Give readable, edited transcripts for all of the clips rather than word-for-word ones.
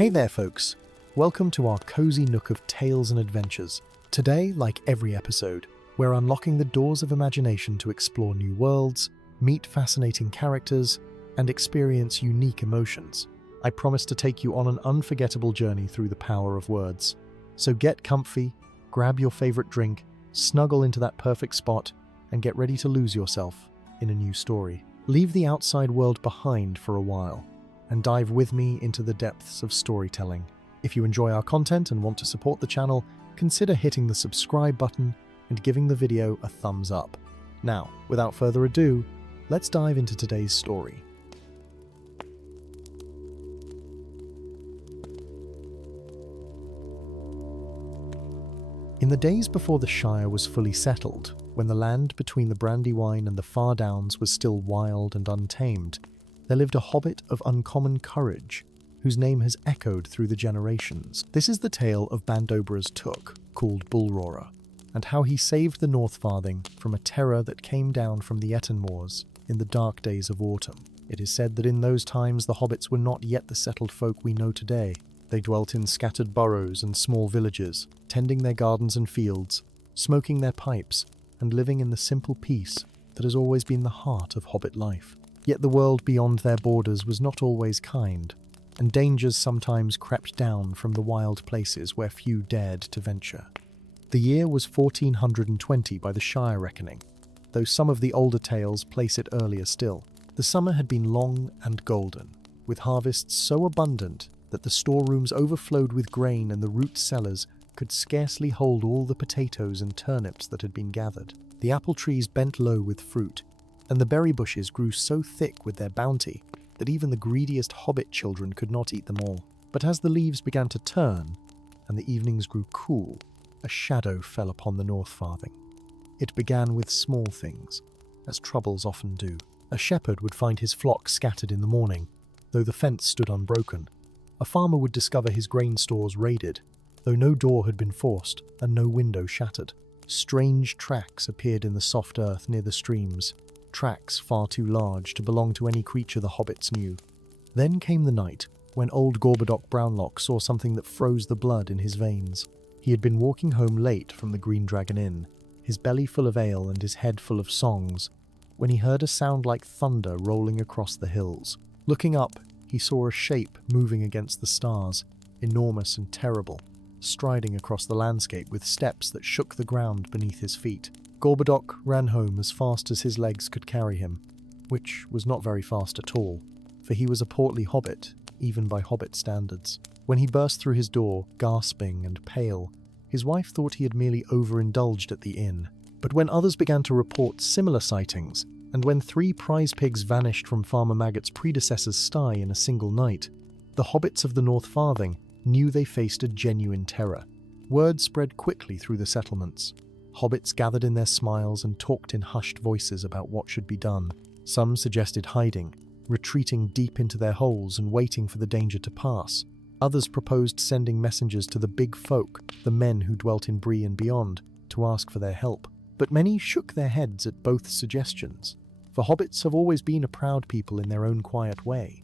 Hey there folks, welcome to our cozy nook of tales and adventures. Today, like every episode, we're unlocking the doors of imagination to explore new worlds, meet fascinating characters, and experience unique emotions. I promise to take you on an unforgettable journey through the power of words. So get comfy, grab your favorite drink, snuggle into that perfect spot, and get ready to lose yourself in a new story. Leave the outside world behind for a while and dive with me into the depths of storytelling. If you enjoy our content and want to support the channel, consider hitting the subscribe button and giving the video a thumbs up. Now, without further ado, let's dive into today's story. In the days before the Shire was fully settled, when the land between the Brandywine and the Far Downs was still wild and untamed, there lived a hobbit of uncommon courage, whose name has echoed through the generations. This is the tale of Bandobras Took, called Bullroarer, and how he saved the Northfarthing from a terror that came down from the Ettenmoors in the dark days of autumn. It is said that in those times the hobbits were not yet the settled folk we know today. They dwelt in scattered burrows and small villages, tending their gardens and fields, smoking their pipes, and living in the simple peace that has always been the heart of hobbit life. Yet the world beyond their borders was not always kind, and dangers sometimes crept down from the wild places where few dared to venture. The year was 1420 by the Shire reckoning, though some of the older tales place it earlier still. The summer had been long and golden, with harvests so abundant that the storerooms overflowed with grain and the root cellars could scarcely hold all the potatoes and turnips that had been gathered. The apple trees bent low with fruit, and the berry bushes grew so thick with their bounty that even the greediest hobbit children could not eat them all. But as the leaves began to turn, and the evenings grew cool, a shadow fell upon the Northfarthing. It began with small things, as troubles often do. A shepherd would find his flock scattered in the morning, though the fence stood unbroken. A farmer would discover his grain stores raided, though no door had been forced and no window shattered. Strange tracks appeared in the soft earth near the streams, tracks far too large to belong to any creature the hobbits knew. Then came the night when old Gorbodoc Brownlock saw something that froze the blood in his veins. He had been walking home late from the Green Dragon Inn, his belly full of ale and his head full of songs, when he heard a sound like thunder rolling across the hills. Looking up, he saw a shape moving against the stars, enormous and terrible, striding across the landscape with steps that shook the ground beneath his feet. Gorbodoc ran home as fast as his legs could carry him, which was not very fast at all, for he was a portly hobbit, even by hobbit standards. When he burst through his door, gasping and pale, his wife thought he had merely overindulged at the inn. But when others began to report similar sightings, and when 3 prize pigs vanished from Farmer Maggot's predecessor's sty in a single night, the hobbits of the Northfarthing knew they faced a genuine terror. Word spread quickly through the settlements. Hobbits gathered in their smiles and talked in hushed voices about what should be done. Some suggested hiding, retreating deep into their holes and waiting for the danger to pass. Others proposed sending messengers to the big folk, the men who dwelt in Bree and beyond, to ask for their help. But many shook their heads at both suggestions, for hobbits have always been a proud people in their own quiet way,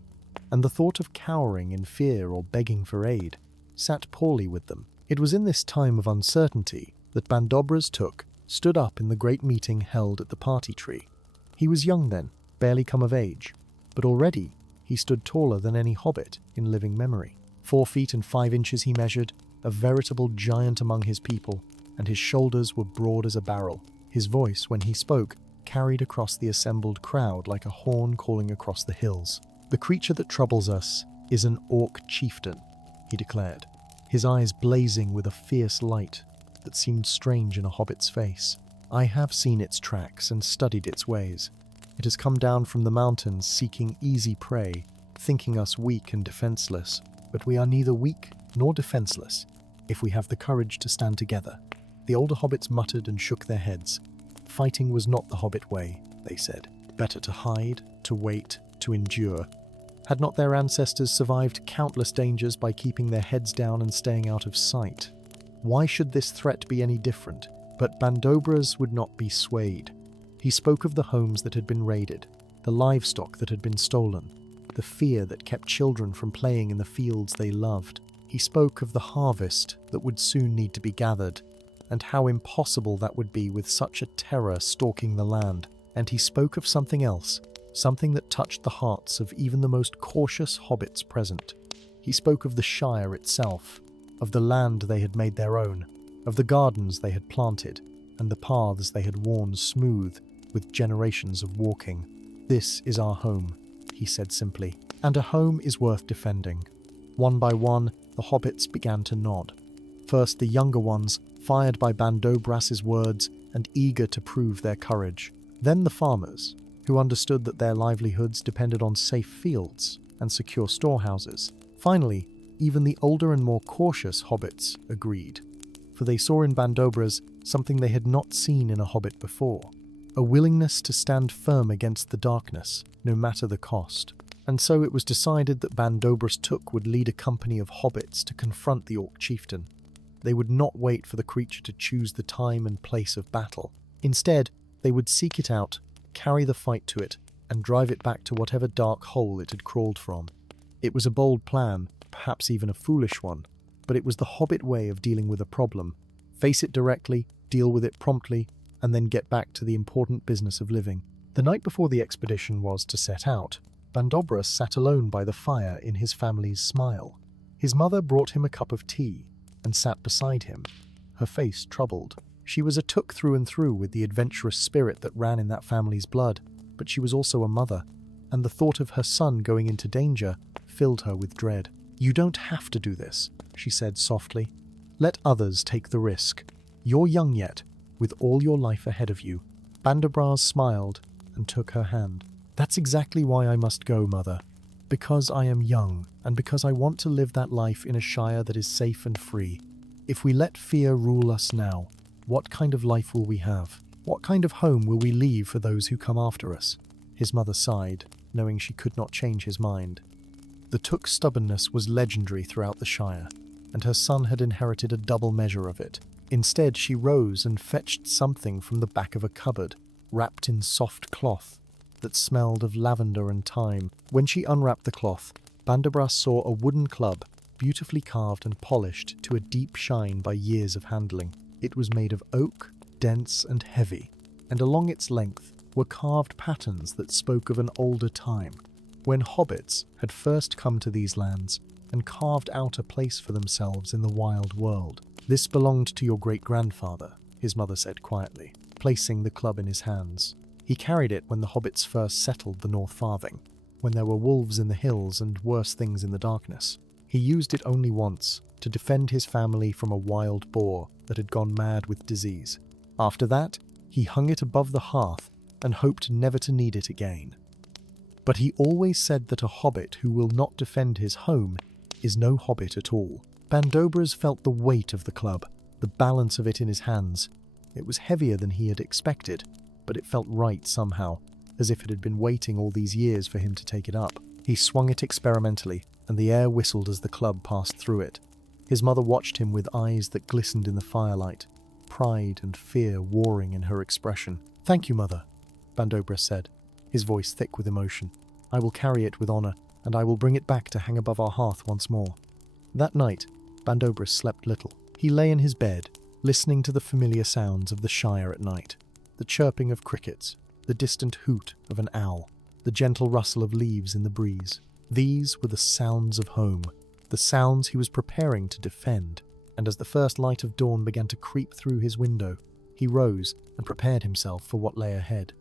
and the thought of cowering in fear or begging for aid sat poorly with them. It was in this time of uncertainty that Bandobras Took stood up in the great meeting held at the party tree. He was young then, barely come of age, but already he stood taller than any hobbit in living memory. 4 feet and 5 inches he measured, a veritable giant among his people, and his shoulders were broad as a barrel. His voice, when he spoke, carried across the assembled crowd like a horn calling across the hills. "The creature that troubles us is an orc chieftain," he declared, his eyes blazing with a fierce light that seemed strange in a hobbit's face. "I have seen its tracks and studied its ways. It has come down from the mountains seeking easy prey, thinking us weak and defenseless. But we are neither weak nor defenseless if we have the courage to stand together." The older hobbits muttered and shook their heads. Fighting was not the hobbit way, they said. Better to hide, to wait, to endure. Had not their ancestors survived countless dangers by keeping their heads down and staying out of sight? Why should this threat be any different? But Bandobras would not be swayed. He spoke of the homes that had been raided, the livestock that had been stolen, the fear that kept children from playing in the fields they loved. He spoke of the harvest that would soon need to be gathered, and how impossible that would be with such a terror stalking the land. And he spoke of something else, something that touched the hearts of even the most cautious hobbits present. He spoke of the Shire itself, of the land they had made their own, of the gardens they had planted, and the paths they had worn smooth with generations of walking. "This is our home," he said simply, "and a home is worth defending." One by one, the hobbits began to nod. First the younger ones, fired by Bandobras' words and eager to prove their courage. Then the farmers, who understood that their livelihoods depended on safe fields and secure storehouses. Finally, even the older and more cautious hobbits agreed, for they saw in Bandobras something they had not seen in a hobbit before, a willingness to stand firm against the darkness, no matter the cost. And so it was decided that Bandobras Took would lead a company of hobbits to confront the orc chieftain. They would not wait for the creature to choose the time and place of battle. Instead, they would seek it out, carry the fight to it, and drive it back to whatever dark hole it had crawled from. It was a bold plan, perhaps even a foolish one, but it was the hobbit way of dealing with a problem. Face it directly, deal with it promptly, and then get back to the important business of living. The night before the expedition was to set out, Bandobras sat alone by the fire in his family's smile. His mother brought him a cup of tea and sat beside him, her face troubled. She was a Took through and through with the adventurous spirit that ran in that family's blood, but she was also a mother, and the thought of her son going into danger filled her with dread. "You don't have to do this," she said softly. "Let others take the risk. You're young yet, with all your life ahead of you." Bandobras smiled and took her hand. "That's exactly why I must go, Mother. Because I am young, and because I want to live that life in a Shire that is safe and free. If we let fear rule us now, what kind of life will we have? What kind of home will we leave for those who come after us?" His mother sighed, knowing she could not change his mind. The Took's stubbornness was legendary throughout the Shire, and her son had inherited a double measure of it. Instead, she rose and fetched something from the back of a cupboard, wrapped in soft cloth that smelled of lavender and thyme. When she unwrapped the cloth, Bandobras saw a wooden club, beautifully carved and polished to a deep shine by years of handling. It was made of oak, dense and heavy, and along its length were carved patterns that spoke of an older time, when hobbits had first come to these lands and carved out a place for themselves in the wild world. "This belonged to your great-grandfather," his mother said quietly, placing the club in his hands. "He carried it when the hobbits first settled the Northfarthing, when there were wolves in the hills and worse things in the darkness. He used it only once, to defend his family from a wild boar that had gone mad with disease. After that, he hung it above the hearth and hoped never to need it again. But he always said that a hobbit who will not defend his home is no hobbit at all." Bandobras felt the weight of the club, the balance of it in his hands. It was heavier than he had expected, but it felt right somehow, as if it had been waiting all these years for him to take it up. He swung it experimentally, and the air whistled as the club passed through it. His mother watched him with eyes that glistened in the firelight, pride and fear warring in her expression. "Thank you, Mother," Bandobras said, his voice thick with emotion. "I will carry it with honor, and I will bring it back to hang above our hearth once more." That night, Bandobras slept little. He lay in his bed, listening to the familiar sounds of the Shire at night. The chirping of crickets, the distant hoot of an owl, the gentle rustle of leaves in the breeze. These were the sounds of home, the sounds he was preparing to defend. And as the first light of dawn began to creep through his window, he rose and prepared himself for what lay ahead.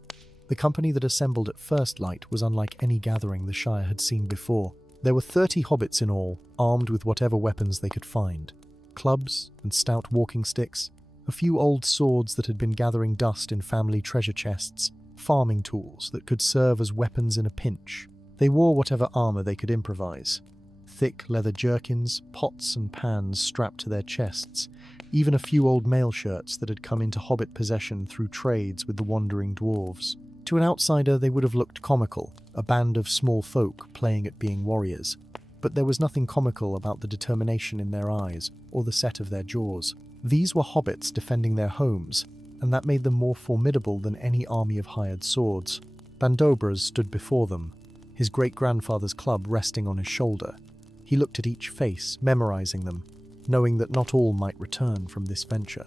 The company that assembled at first light was unlike any gathering the Shire had seen before. There were 30 hobbits in all, armed with whatever weapons they could find. Clubs and stout walking sticks, a few old swords that had been gathering dust in family treasure chests, farming tools that could serve as weapons in a pinch. They wore whatever armor they could improvise. Thick leather jerkins, pots and pans strapped to their chests, even a few old mail shirts that had come into hobbit possession through trades with the wandering dwarves. To an outsider they would have looked comical, a band of small folk playing at being warriors. But there was nothing comical about the determination in their eyes or the set of their jaws. These were hobbits defending their homes, and that made them more formidable than any army of hired swords. Bandobras stood before them, his great-grandfather's club resting on his shoulder. He looked at each face, memorizing them, knowing that not all might return from this venture.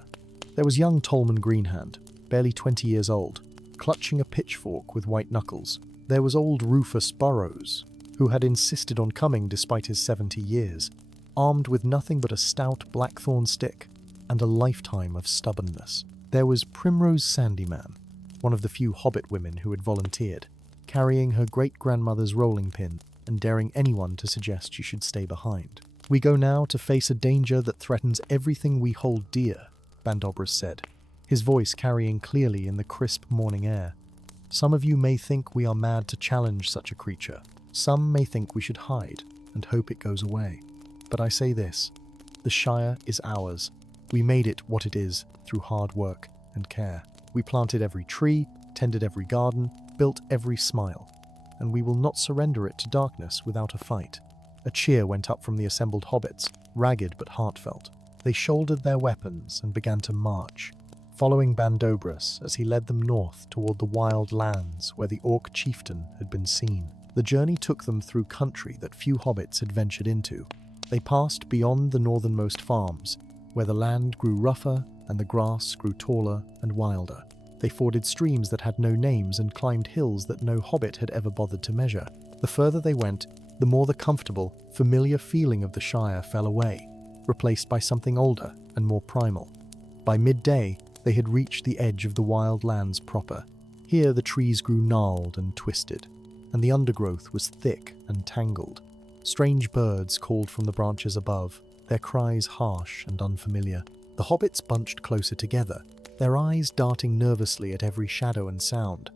There was young Tolman Greenhand, barely 20 years old, clutching a pitchfork with white knuckles. There was old Rufus Burrows, who had insisted on coming despite his 70 years, armed with nothing but a stout blackthorn stick and a lifetime of stubbornness. There was Primrose Sandyman, one of the few Hobbit women who had volunteered, carrying her great-grandmother's rolling pin and daring anyone to suggest she should stay behind. "We go now to face a danger that threatens everything we hold dear," Bandobras said, his voice carrying clearly in the crisp morning air. "Some of you may think we are mad to challenge such a creature. Some may think we should hide and hope it goes away. But I say this, the Shire is ours. We made it what it is through hard work and care. We planted every tree, tended every garden, built every smile, and we will not surrender it to darkness without a fight." A cheer went up from the assembled hobbits, ragged but heartfelt. They shouldered their weapons and began to march, following Bandobras as he led them north toward the wild lands where the orc chieftain had been seen. The journey took them through country that few hobbits had ventured into. They passed beyond the northernmost farms, where the land grew rougher and the grass grew taller and wilder. They forded streams that had no names and climbed hills that no hobbit had ever bothered to measure. The further they went, the more the comfortable, familiar feeling of the Shire fell away, replaced by something older and more primal. By midday, they had reached the edge of the wild lands proper. Here the trees grew gnarled and twisted, and the undergrowth was thick and tangled. Strange birds called from the branches above, their cries harsh and unfamiliar. The hobbits bunched closer together, their eyes darting nervously at every shadow and sound.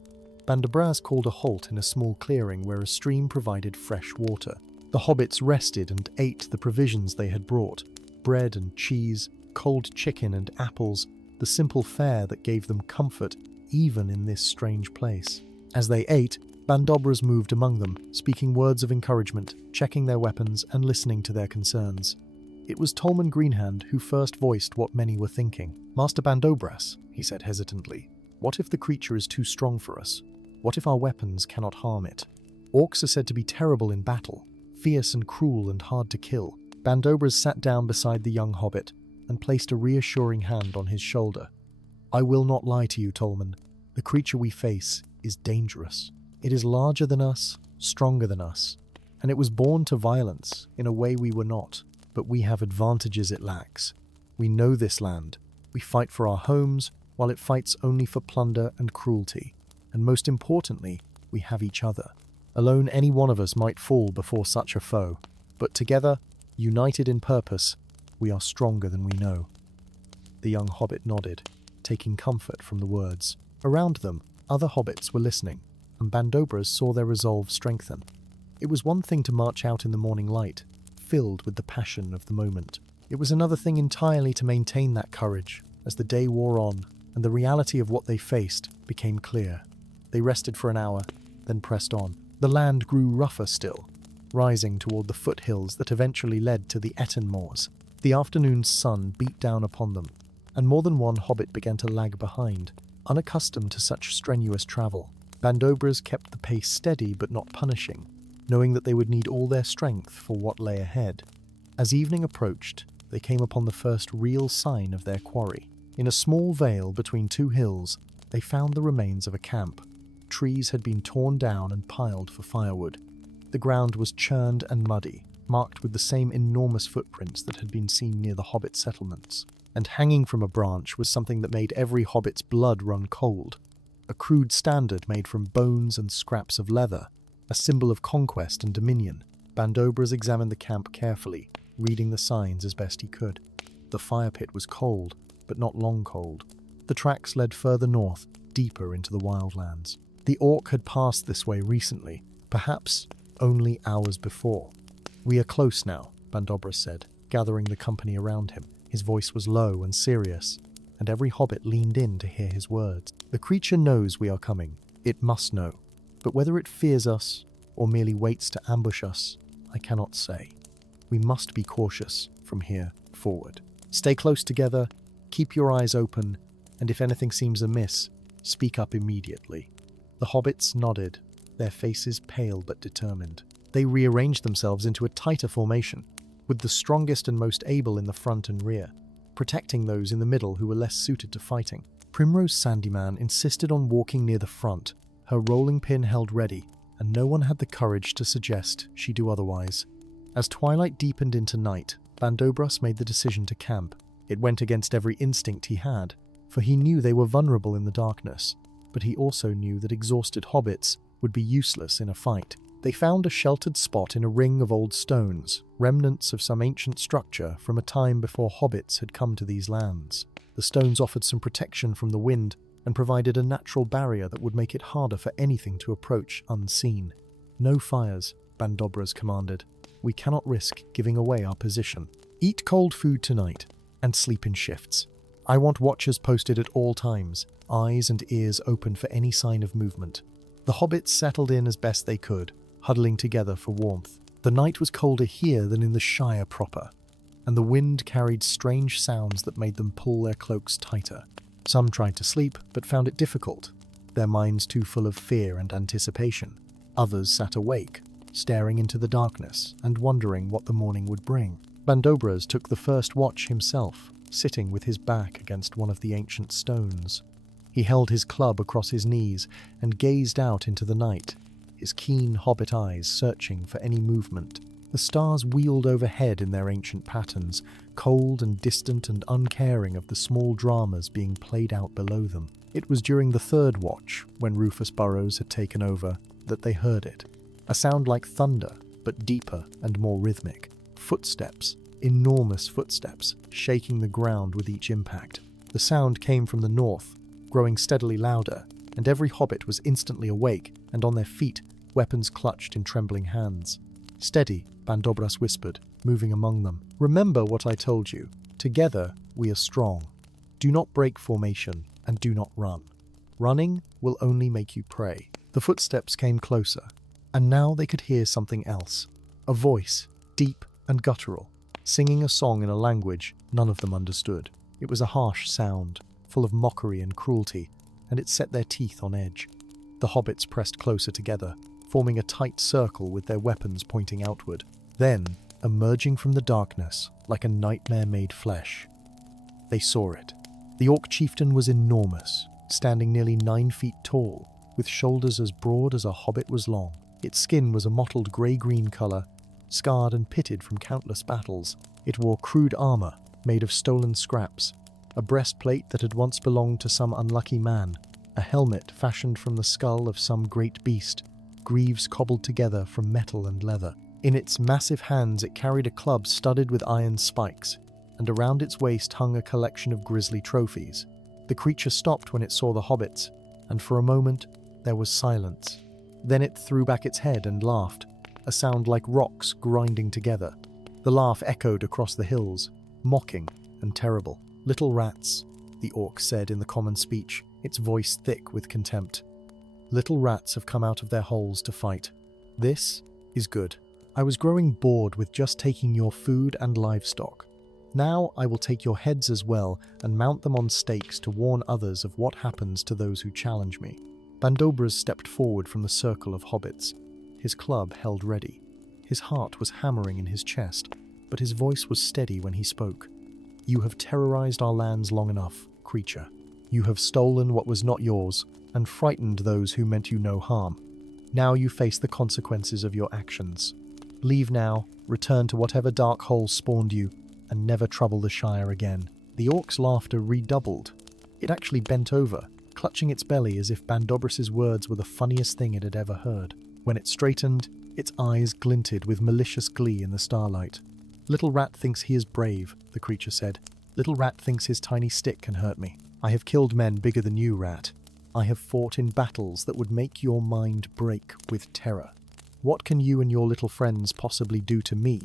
Bandobras called a halt in a small clearing where a stream provided fresh water. The hobbits rested and ate the provisions they had brought, bread and cheese, cold chicken and apples, the simple fare that gave them comfort even in this strange place. As they ate, Bandobras moved among them, speaking words of encouragement, checking their weapons and listening to their concerns. It was Tolman Greenhand who first voiced what many were thinking. "Master Bandobras," he said hesitantly, "what if the creature is too strong for us? What if our weapons cannot harm it? Orcs are said to be terrible in battle, fierce and cruel and hard to kill." Bandobras sat down beside the young hobbit and placed a reassuring hand on his shoulder. "I will not lie to you, Tolman. The creature we face is dangerous. It is larger than us, stronger than us, and it was born to violence in a way we were not, but we have advantages it lacks. We know this land. We fight for our homes, while it fights only for plunder and cruelty. And most importantly, we have each other. Alone, any one of us might fall before such a foe, but together, united in purpose, we are stronger than we know." The young hobbit nodded, taking comfort from the words. Around them, other hobbits were listening, and Bandobras saw their resolve strengthen. It was one thing to march out in the morning light, filled with the passion of the moment. It was another thing entirely to maintain that courage as the day wore on and the reality of what they faced became clear. They rested for an hour, then pressed on. The land grew rougher still, rising toward the foothills that eventually led to the Ettenmoors. The afternoon's sun beat down upon them, and more than one hobbit began to lag behind, unaccustomed to such strenuous travel. Bandobras kept the pace steady but not punishing, knowing that they would need all their strength for what lay ahead. As evening approached, they came upon the first real sign of their quarry. In a small vale between two hills, they found the remains of a camp. Trees had been torn down and piled for firewood. The ground was churned and muddy, marked with the same enormous footprints that had been seen near the hobbit settlements. And hanging from a branch was something that made every hobbit's blood run cold. A crude standard made from bones and scraps of leather, a symbol of conquest and dominion. Bandobras examined the camp carefully, reading the signs as best he could. The fire pit was cold, but not long cold. The tracks led further north, deeper into the wildlands. The orc had passed this way recently, perhaps only hours before. "We are close now," Bandobras said, gathering the company around him. His voice was low and serious, and every hobbit leaned in to hear his words. "The creature knows we are coming. It must know. But whether it fears us, or merely waits to ambush us, I cannot say. We must be cautious from here forward. Stay close together, keep your eyes open, and if anything seems amiss, speak up immediately." The hobbits nodded, their faces pale but determined. They rearranged themselves into a tighter formation, with the strongest and most able in the front and rear, protecting those in the middle who were less suited to fighting. Primrose Sandyman insisted on walking near the front, her rolling pin held ready, and no one had the courage to suggest she do otherwise. As twilight deepened into night, Bandobras made the decision to camp. It went against every instinct he had, for he knew they were vulnerable in the darkness, but he also knew that exhausted hobbits would be useless in a fight. They found a sheltered spot in a ring of old stones, remnants of some ancient structure from a time before hobbits had come to these lands. The stones offered some protection from the wind and provided a natural barrier that would make it harder for anything to approach unseen. "No fires," Bandobras commanded. "We cannot risk giving away our position. Eat cold food tonight and sleep in shifts. I want watchers posted at all times, eyes and ears open for any sign of movement." The hobbits settled in as best they could, huddling together for warmth. The night was colder here than in the Shire proper, and the wind carried strange sounds that made them pull their cloaks tighter. Some tried to sleep, but found it difficult, their minds too full of fear and anticipation. Others sat awake, staring into the darkness and wondering what the morning would bring. Bandobras took the first watch himself, sitting with his back against one of the ancient stones. He held his club across his knees and gazed out into the night, his keen hobbit eyes searching for any movement. The stars wheeled overhead in their ancient patterns, cold and distant and uncaring of the small dramas being played out below them. It was during the third watch, when Rufus Burrows had taken over, that they heard it. A sound like thunder, but deeper and more rhythmic. Footsteps, enormous footsteps, shaking the ground with each impact. The sound came from the north, growing steadily louder, and every hobbit was instantly awake and on their feet, weapons clutched in trembling hands. "Steady," Bandobras whispered, moving among them. "Remember what I told you. Together we are strong. Do not break formation, and do not run. Running will only make you prey." The footsteps came closer, and now they could hear something else. A voice, deep and guttural, singing a song in a language none of them understood. It was a harsh sound, full of mockery and cruelty, and it set their teeth on edge. The hobbits pressed closer together, forming a tight circle with their weapons pointing outward. Then, emerging from the darkness like a nightmare made flesh, they saw it. The orc chieftain was enormous, standing nearly 9 feet tall, with shoulders as broad as a hobbit was long. Its skin was a mottled grey-green colour, scarred and pitted from countless battles. It wore crude armour, made of stolen scraps, a breastplate that had once belonged to some unlucky man, a helmet fashioned from the skull of some great beast, greaves cobbled together from metal and leather. In its massive hands it carried a club studded with iron spikes, and around its waist hung a collection of grisly trophies. The creature stopped when it saw the hobbits, and for a moment there was silence. Then it threw back its head and laughed, a sound like rocks grinding together. The laugh echoed across the hills, mocking and terrible. "Little rats," the orc said in the common speech, its voice thick with contempt. "Little rats have come out of their holes to fight. This is good. I was growing bored with just taking your food and livestock. Now I will take your heads as well and mount them on stakes to warn others of what happens to those who challenge me." Bandobras stepped forward from the circle of hobbits, his club held ready. His heart was hammering in his chest, but his voice was steady when he spoke. "You have terrorized our lands long enough, creature. You have stolen what was not yours and frightened those who meant you no harm. Now you face the consequences of your actions. Leave now, return to whatever dark hole spawned you, and never trouble the Shire again." The orc's laughter redoubled. It actually bent over, clutching its belly as if Bandobras' words were the funniest thing it had ever heard. When it straightened, its eyes glinted with malicious glee in the starlight. "Little rat thinks he is brave," the creature said. "Little rat thinks his tiny stick can hurt me. I have killed men bigger than you, rat. I have fought in battles that would make your mind break with terror. What can you and your little friends possibly do to me?"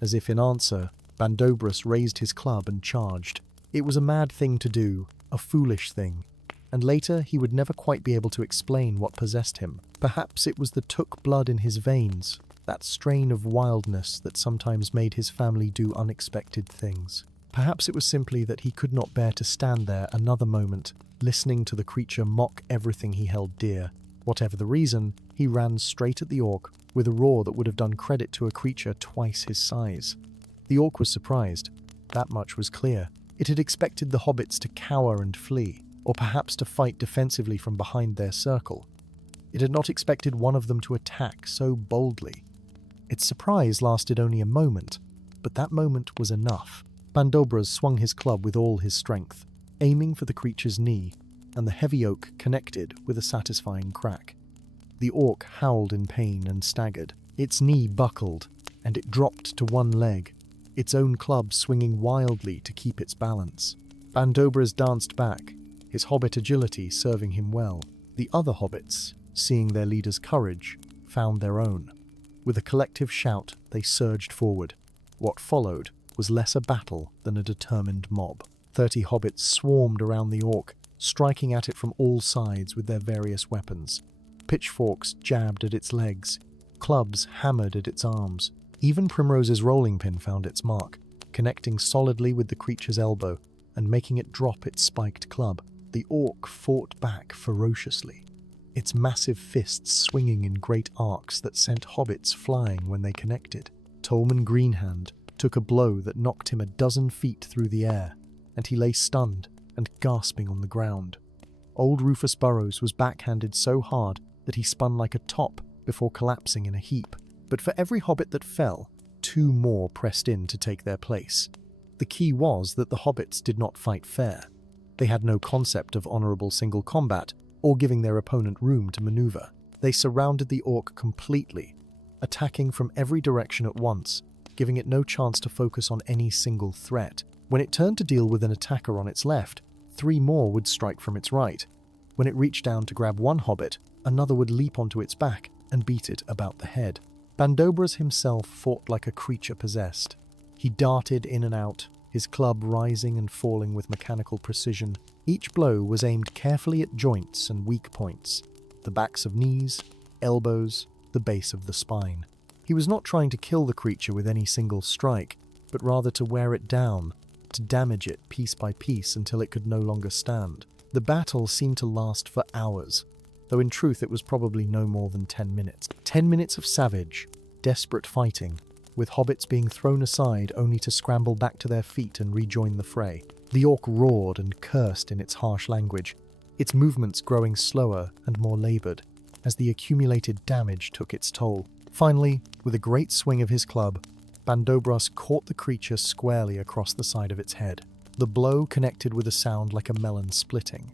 As if in answer, Bandobras raised his club and charged. It was a mad thing to do, a foolish thing, and later he would never quite be able to explain what possessed him. Perhaps it was the Took blood in his veins, that strain of wildness that sometimes made his family do unexpected things. Perhaps it was simply that he could not bear to stand there another moment, listening to the creature mock everything he held dear. Whatever the reason, he ran straight at the orc with a roar that would have done credit to a creature twice his size. The orc was surprised. That much was clear. It had expected the hobbits to cower and flee, or perhaps to fight defensively from behind their circle. It had not expected one of them to attack so boldly. Its surprise lasted only a moment, but that moment was enough. Bandobras swung his club with all his strength, aiming for the creature's knee, and the heavy oak connected with a satisfying crack. The orc howled in pain and staggered. Its knee buckled, and it dropped to one leg, its own club swinging wildly to keep its balance. Bandobras danced back, his hobbit agility serving him well. The other hobbits, seeing their leader's courage, found their own. With a collective shout, they surged forward. What followed was less a battle than a determined mob. 30 hobbits swarmed around the orc, striking at it from all sides with their various weapons. Pitchforks jabbed at its legs, clubs hammered at its arms. Even Primrose's rolling pin found its mark, connecting solidly with the creature's elbow and making it drop its spiked club. The orc fought back ferociously, its massive fists swinging in great arcs that sent hobbits flying when they connected. Tolman Greenhand took a blow that knocked him a dozen feet through the air, and he lay stunned and gasping on the ground. Old Rufus Burrows was backhanded so hard that he spun like a top before collapsing in a heap. But for every hobbit that fell, 2 more pressed in to take their place. The key was that the hobbits did not fight fair. They had no concept of honourable single combat or giving their opponent room to manoeuvre. They surrounded the orc completely, attacking from every direction at once, giving it no chance to focus on any single threat. When it turned to deal with an attacker on its left, 3 more would strike from its right. When it reached down to grab one hobbit, another would leap onto its back and beat it about the head. Bandobras himself fought like a creature possessed. He darted in and out, his club rising and falling with mechanical precision. Each blow was aimed carefully at joints and weak points, the backs of knees, elbows, the base of the spine. He was not trying to kill the creature with any single strike, but rather to wear it down, to damage it piece by piece until it could no longer stand. The battle seemed to last for hours, though in truth it was probably no more than 10 minutes. 10 minutes of savage, desperate fighting, with hobbits being thrown aside only to scramble back to their feet and rejoin the fray. The orc roared and cursed in its harsh language, its movements growing slower and more laboured, as the accumulated damage took its toll. Finally, with a great swing of his club, Bandobras caught the creature squarely across the side of its head. The blow connected with a sound like a melon splitting,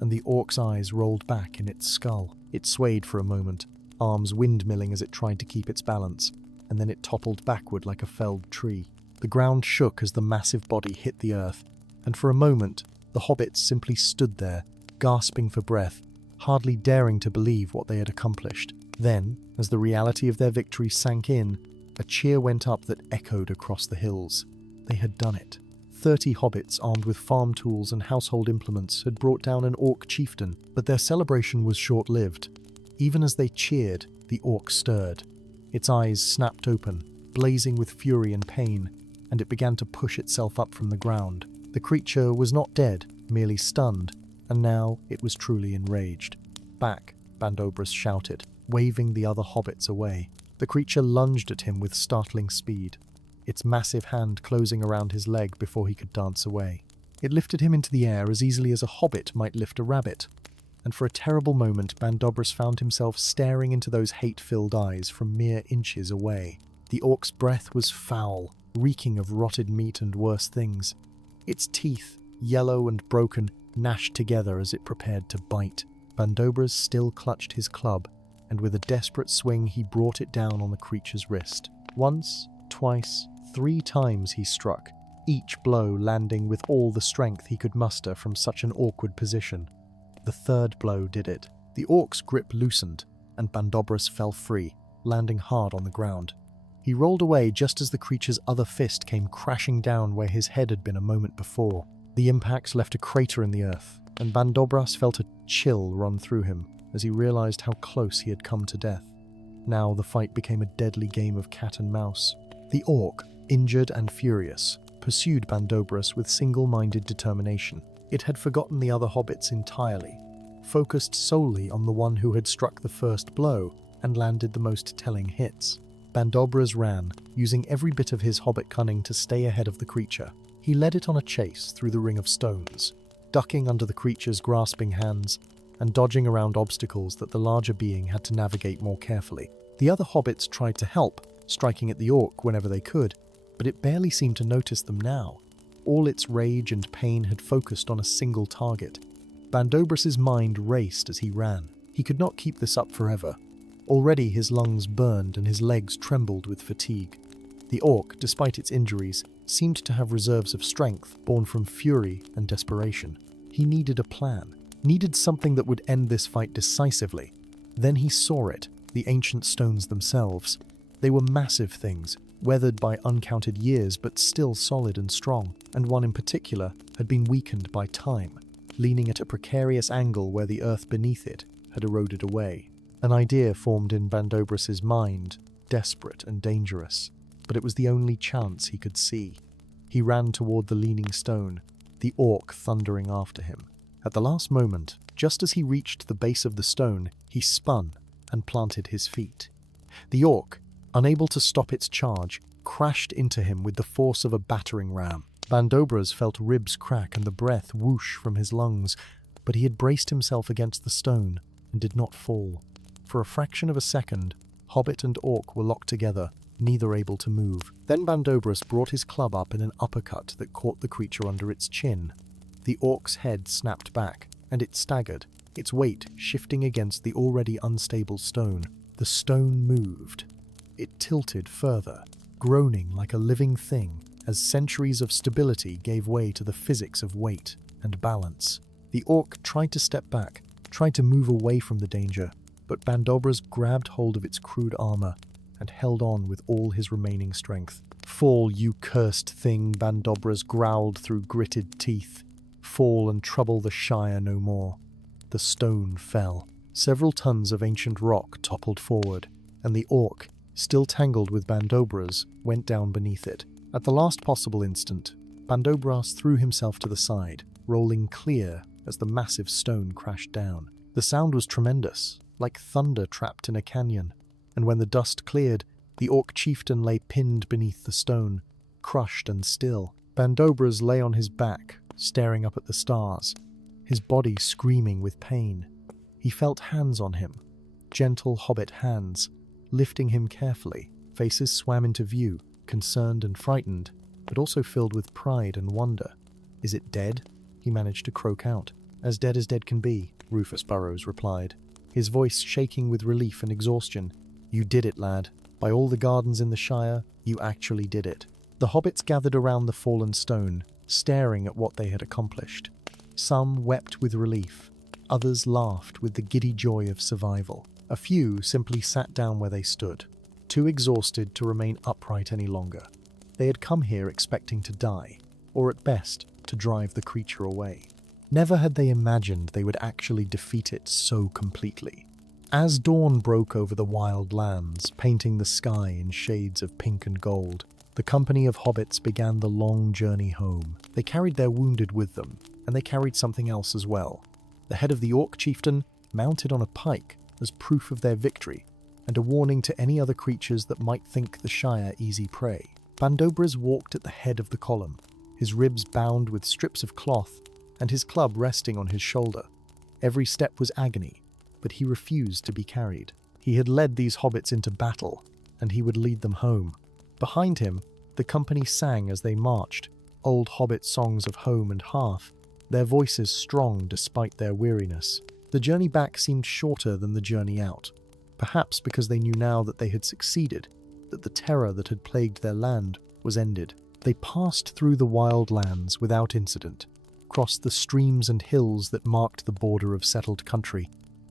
and the orc's eyes rolled back in its skull. It swayed for a moment, arms windmilling as it tried to keep its balance, and then it toppled backward like a felled tree. The ground shook as the massive body hit the earth, and for a moment, the hobbits simply stood there, gasping for breath, hardly daring to believe what they had accomplished. Then, as the reality of their victory sank in, a cheer went up that echoed across the hills. They had done it. 30 hobbits armed with farm tools and household implements had brought down an orc chieftain, but their celebration was short-lived. Even as they cheered, the orc stirred. Its eyes snapped open, blazing with fury and pain, and it began to push itself up from the ground. The creature was not dead, merely stunned, and now it was truly enraged. "Back," Bandobras shouted, waving the other hobbits away. The creature lunged at him with startling speed, its massive hand closing around his leg before he could dance away. It lifted him into the air as easily as a hobbit might lift a rabbit, and for a terrible moment Bandobras found himself staring into those hate-filled eyes from mere inches away. The orc's breath was foul, reeking of rotted meat and worse things. Its teeth, yellow and broken, gnashed together as it prepared to bite. Bandobras still clutched his club, and with a desperate swing he brought it down on the creature's wrist. Once, twice, 3 times he struck, each blow landing with all the strength he could muster from such an awkward position. The 3rd blow did it. The orc's grip loosened, and Bandobras fell free, landing hard on the ground. He rolled away just as the creature's other fist came crashing down where his head had been a moment before. The impact left a crater in the earth, and Bandobras felt a chill run through him as he realized how close he had come to death. Now the fight became a deadly game of cat and mouse. The orc, injured and furious, pursued Bandobras with single-minded determination. It had forgotten the other hobbits entirely, focused solely on the one who had struck the first blow and landed the most telling hits. Bandobras ran, using every bit of his hobbit cunning to stay ahead of the creature. He led it on a chase through the ring of stones, ducking under the creature's grasping hands and dodging around obstacles that the larger being had to navigate more carefully. The other hobbits tried to help, striking at the orc whenever they could, but it barely seemed to notice them now. All its rage and pain had focused on a single target. Bandobras's mind raced as he ran. He could not keep this up forever. Already his lungs burned and his legs trembled with fatigue. The orc, despite its injuries, seemed to have reserves of strength born from fury and desperation. He needed a plan, needed something that would end this fight decisively. Then he saw it, the ancient stones themselves. They were massive things, weathered by uncounted years but still solid and strong, and one in particular had been weakened by time, leaning at a precarious angle where the earth beneath it had eroded away. An idea formed in Bandobras's mind, desperate and dangerous, but it was the only chance he could see. He ran toward the leaning stone, the orc thundering after him. At the last moment, just as he reached the base of the stone, he spun and planted his feet. The orc, unable to stop its charge, crashed into him with the force of a battering ram. Bandobras felt ribs crack and the breath whoosh from his lungs, but he had braced himself against the stone and did not fall. For a fraction of a second, hobbit and orc were locked together, neither able to move. Then Bandobras brought his club up in an uppercut that caught the creature under its chin. The orc's head snapped back, and it staggered, its weight shifting against the already unstable stone. The stone moved. It tilted further, groaning like a living thing, as centuries of stability gave way to the physics of weight and balance. The orc tried to step back, tried to move away from the danger, but Bandobras grabbed hold of its crude armor and held on with all his remaining strength. "Fall, you cursed thing," Bandobras growled through gritted teeth. "Fall and trouble the Shire no more." The stone fell. Several tons of ancient rock toppled forward, and the orc, still tangled with Bandobras, went down beneath it. At the last possible instant, Bandobras threw himself to the side, rolling clear as the massive stone crashed down. The sound was tremendous, like thunder trapped in a canyon, and when the dust cleared, the orc chieftain lay pinned beneath the stone, crushed and still. Bandobras lay on his back, staring up at the stars, his body screaming with pain. He felt hands on him, gentle hobbit hands, lifting him carefully. Faces swam into view, concerned and frightened, but also filled with pride and wonder. "Is it dead?" he managed to croak out. "As dead can be," Rufus Burrows replied, his voice shaking with relief and exhaustion. "You did it, lad. By all the gardens in the Shire, you actually did it." The hobbits gathered around the fallen stone, staring at what they had accomplished. Some wept with relief, others laughed with the giddy joy of survival. A few simply sat down where they stood, too exhausted to remain upright any longer. They had come here expecting to die, or at best, to drive the creature away. Never had they imagined they would actually defeat it so completely. As dawn broke over the wild lands, painting the sky in shades of pink and gold, the company of hobbits began the long journey home. They carried their wounded with them, and they carried something else as well. The head of the orc chieftain, mounted on a pike, as proof of their victory, and a warning to any other creatures that might think the Shire easy prey. Bandobras walked at the head of the column, his ribs bound with strips of cloth, and his club resting on his shoulder. Every step was agony, but he refused to be carried. He had led these hobbits into battle, and he would lead them home. Behind him, the company sang as they marched, old hobbit songs of home and hearth, their voices strong despite their weariness. The journey back seemed shorter than the journey out, perhaps because they knew now that they had succeeded, that the terror that had plagued their land was ended. They passed through the wild lands without incident, crossed the streams and hills that marked the border of settled country,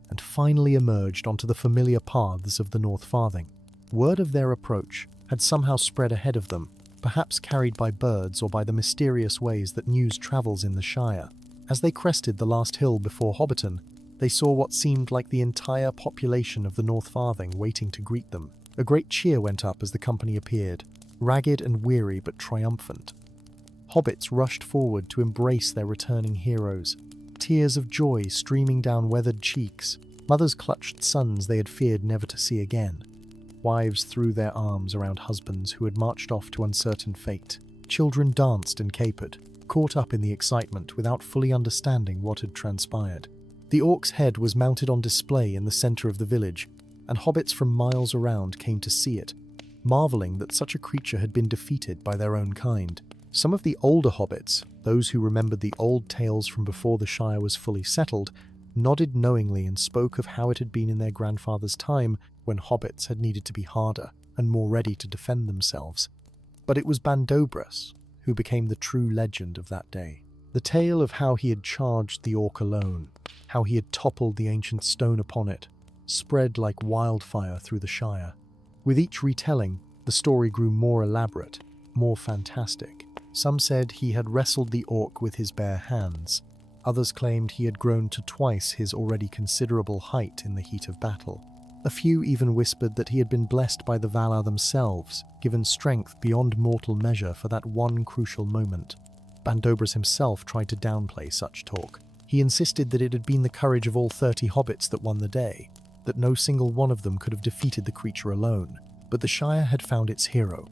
and finally emerged onto the familiar paths of the Northfarthing. Word of their approach had somehow spread ahead of them, perhaps carried by birds or by the mysterious ways that news travels in the Shire. As they crested the last hill before Hobbiton, they saw what seemed like the entire population of the Northfarthing waiting to greet them. A great cheer went up as the company appeared, ragged and weary but triumphant. Hobbits rushed forward to embrace their returning heroes. tears of joy streaming down weathered cheeks. Mothers clutched sons they had feared never to see again. Wives threw their arms around husbands who had marched off to uncertain fate. Children danced and capered, caught up in the excitement without fully understanding what had transpired. The orc's head was mounted on display in the center of the village, and hobbits from miles around came to see it, marveling that such a creature had been defeated by their own kind. Some of the older hobbits, those who remembered the old tales from before the Shire was fully settled, nodded knowingly and spoke of how it had been in their grandfather's time when hobbits had needed to be harder and more ready to defend themselves. But it was Bandobras who became the true legend of that day. The tale of how he had charged the orc alone, how he had toppled the ancient stone upon it, spread like wildfire through the Shire. With each retelling, the story grew more elaborate, more fantastic. Some said he had wrestled the orc with his bare hands. Others claimed he had grown to twice his already considerable height in the heat of battle. A few even whispered that he had been blessed by the Valar themselves, given strength beyond mortal measure for that one crucial moment. Bandobras himself tried to downplay such talk. He insisted that it had been the courage of all 30 hobbits that won the day, that no single one of them could have defeated the creature alone. But the Shire had found its hero,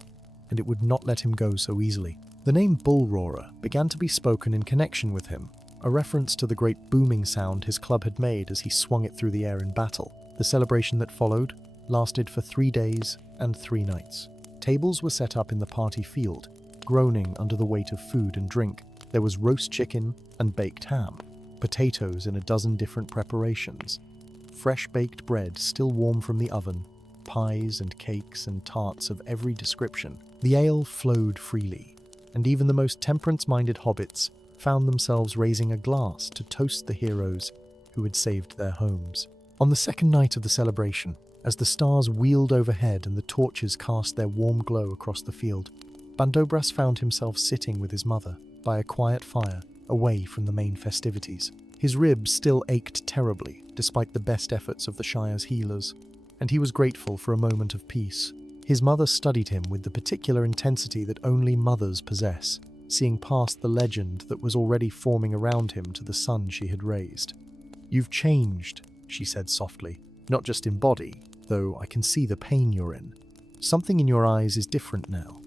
and it would not let him go so easily. The name Bull Roarer began to be spoken in connection with him, a reference to the great booming sound his club had made as he swung it through the air in battle. The celebration that followed lasted for 3 days and 3 nights. Tables were set up in the party field, groaning under the weight of food and drink. There was roast chicken and baked ham, potatoes in a dozen different preparations, fresh baked bread still warm from the oven, pies and cakes and tarts of every description. The ale flowed freely, and even the most temperance-minded hobbits found themselves raising a glass to toast the heroes who had saved their homes. On the second night of the celebration, as the stars wheeled overhead and the torches cast their warm glow across the field, Bandobras found himself sitting with his mother by a quiet fire, away from the main festivities. His ribs still ached terribly, despite the best efforts of the Shire's healers, and he was grateful for a moment of peace. His mother studied him with the particular intensity that only mothers possess, seeing past the legend that was already forming around him to the son she had raised. "You've changed," she said softly, "not just in body, though I can see the pain you're in. Something in your eyes is different now."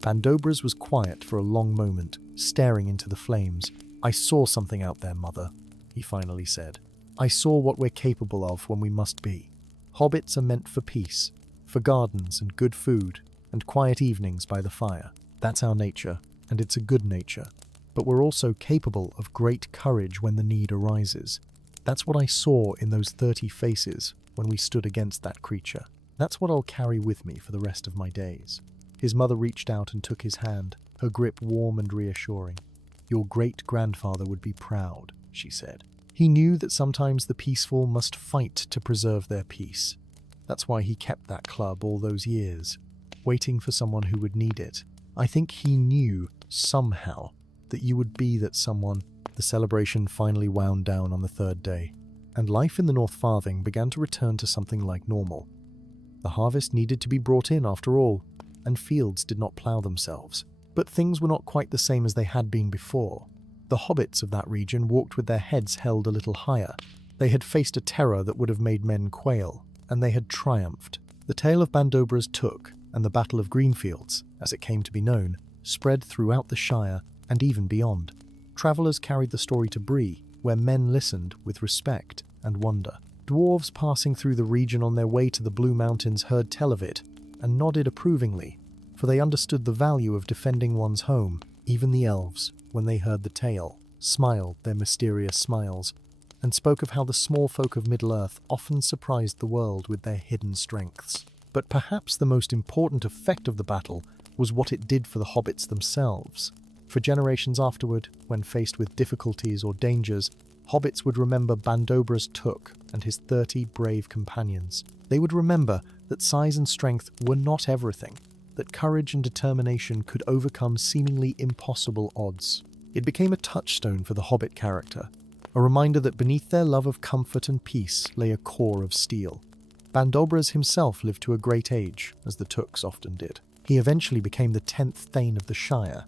Bandobras was quiet for a long moment, staring into the flames. "I saw something out there, Mother," he finally said. "I saw what we're capable of when we must be. Hobbits are meant for peace, for gardens and good food, and quiet evenings by the fire. That's our nature, and it's a good nature. But we're also capable of great courage when the need arises. That's what I saw in those 30 faces when we stood against that creature. That's what I'll carry with me for the rest of my days." His mother reached out and took his hand, her grip warm and reassuring. "Your great-grandfather would be proud," she said. He knew that sometimes the peaceful must fight to preserve their peace. That's why he kept that club all those years, waiting for someone who would need it. I think he knew, somehow, that you would be that someone. The celebration finally wound down on the 3rd day, and life in the Northfarthing began to return to something like normal. The harvest needed to be brought in after all, and fields did not plough themselves. But things were not quite the same as they had been before. The hobbits of that region walked with their heads held a little higher. They had faced a terror that would have made men quail, and they had triumphed. The tale of Bandobras Took and the Battle of Greenfields, as it came to be known, spread throughout the Shire and even beyond. Travellers carried the story to Bree, where men listened with respect and wonder. Dwarves passing through the region on their way to the Blue Mountains heard tell of it and nodded approvingly, for they understood the value of defending one's home. Even the elves, when they heard the tale, smiled their mysterious smiles, and spoke of how the small folk of Middle-earth often surprised the world with their hidden strengths. But perhaps the most important effect of the battle was what it did for the hobbits themselves. For generations afterward, when faced with difficulties or dangers, hobbits would remember Bandobras Took and his 30 brave companions. They would remember that size and strength were not everything, that courage and determination could overcome seemingly impossible odds. It became a touchstone for the hobbit character, a reminder that beneath their love of comfort and peace lay a core of steel. Bandobras himself lived to a great age, as the Tooks often did. He eventually became the 10th Thane of the Shire,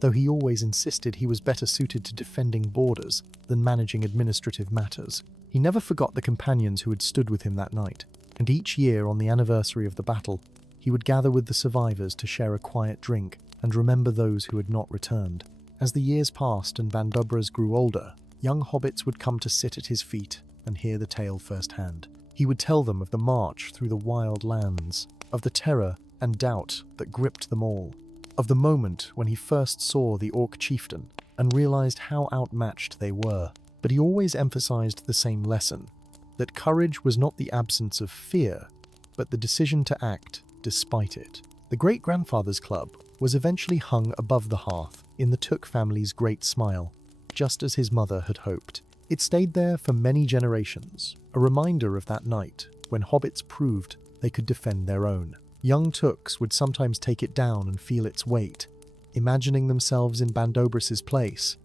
though he always insisted he was better suited to defending borders than managing administrative matters. He never forgot the companions who had stood with him that night, and each year on the anniversary of the battle, he would gather with the survivors to share a quiet drink and remember those who had not returned. As the years passed and Bandobras grew older, young hobbits would come to sit at his feet and hear the tale firsthand. He would tell them of the march through the wild lands, of the terror and doubt that gripped them all, of the moment when he first saw the orc chieftain and realized how outmatched they were. But he always emphasized the same lesson, that courage was not the absence of fear, but the decision to act despite it. The Great-Grandfather's Club was eventually hung above the hearth in the Took family's great smile, just as his mother had hoped. It stayed there for many generations, a reminder of that night when hobbits proved they could defend their own. Young Tooks would sometimes take it down and feel its weight, imagining themselves in Bandobras' place,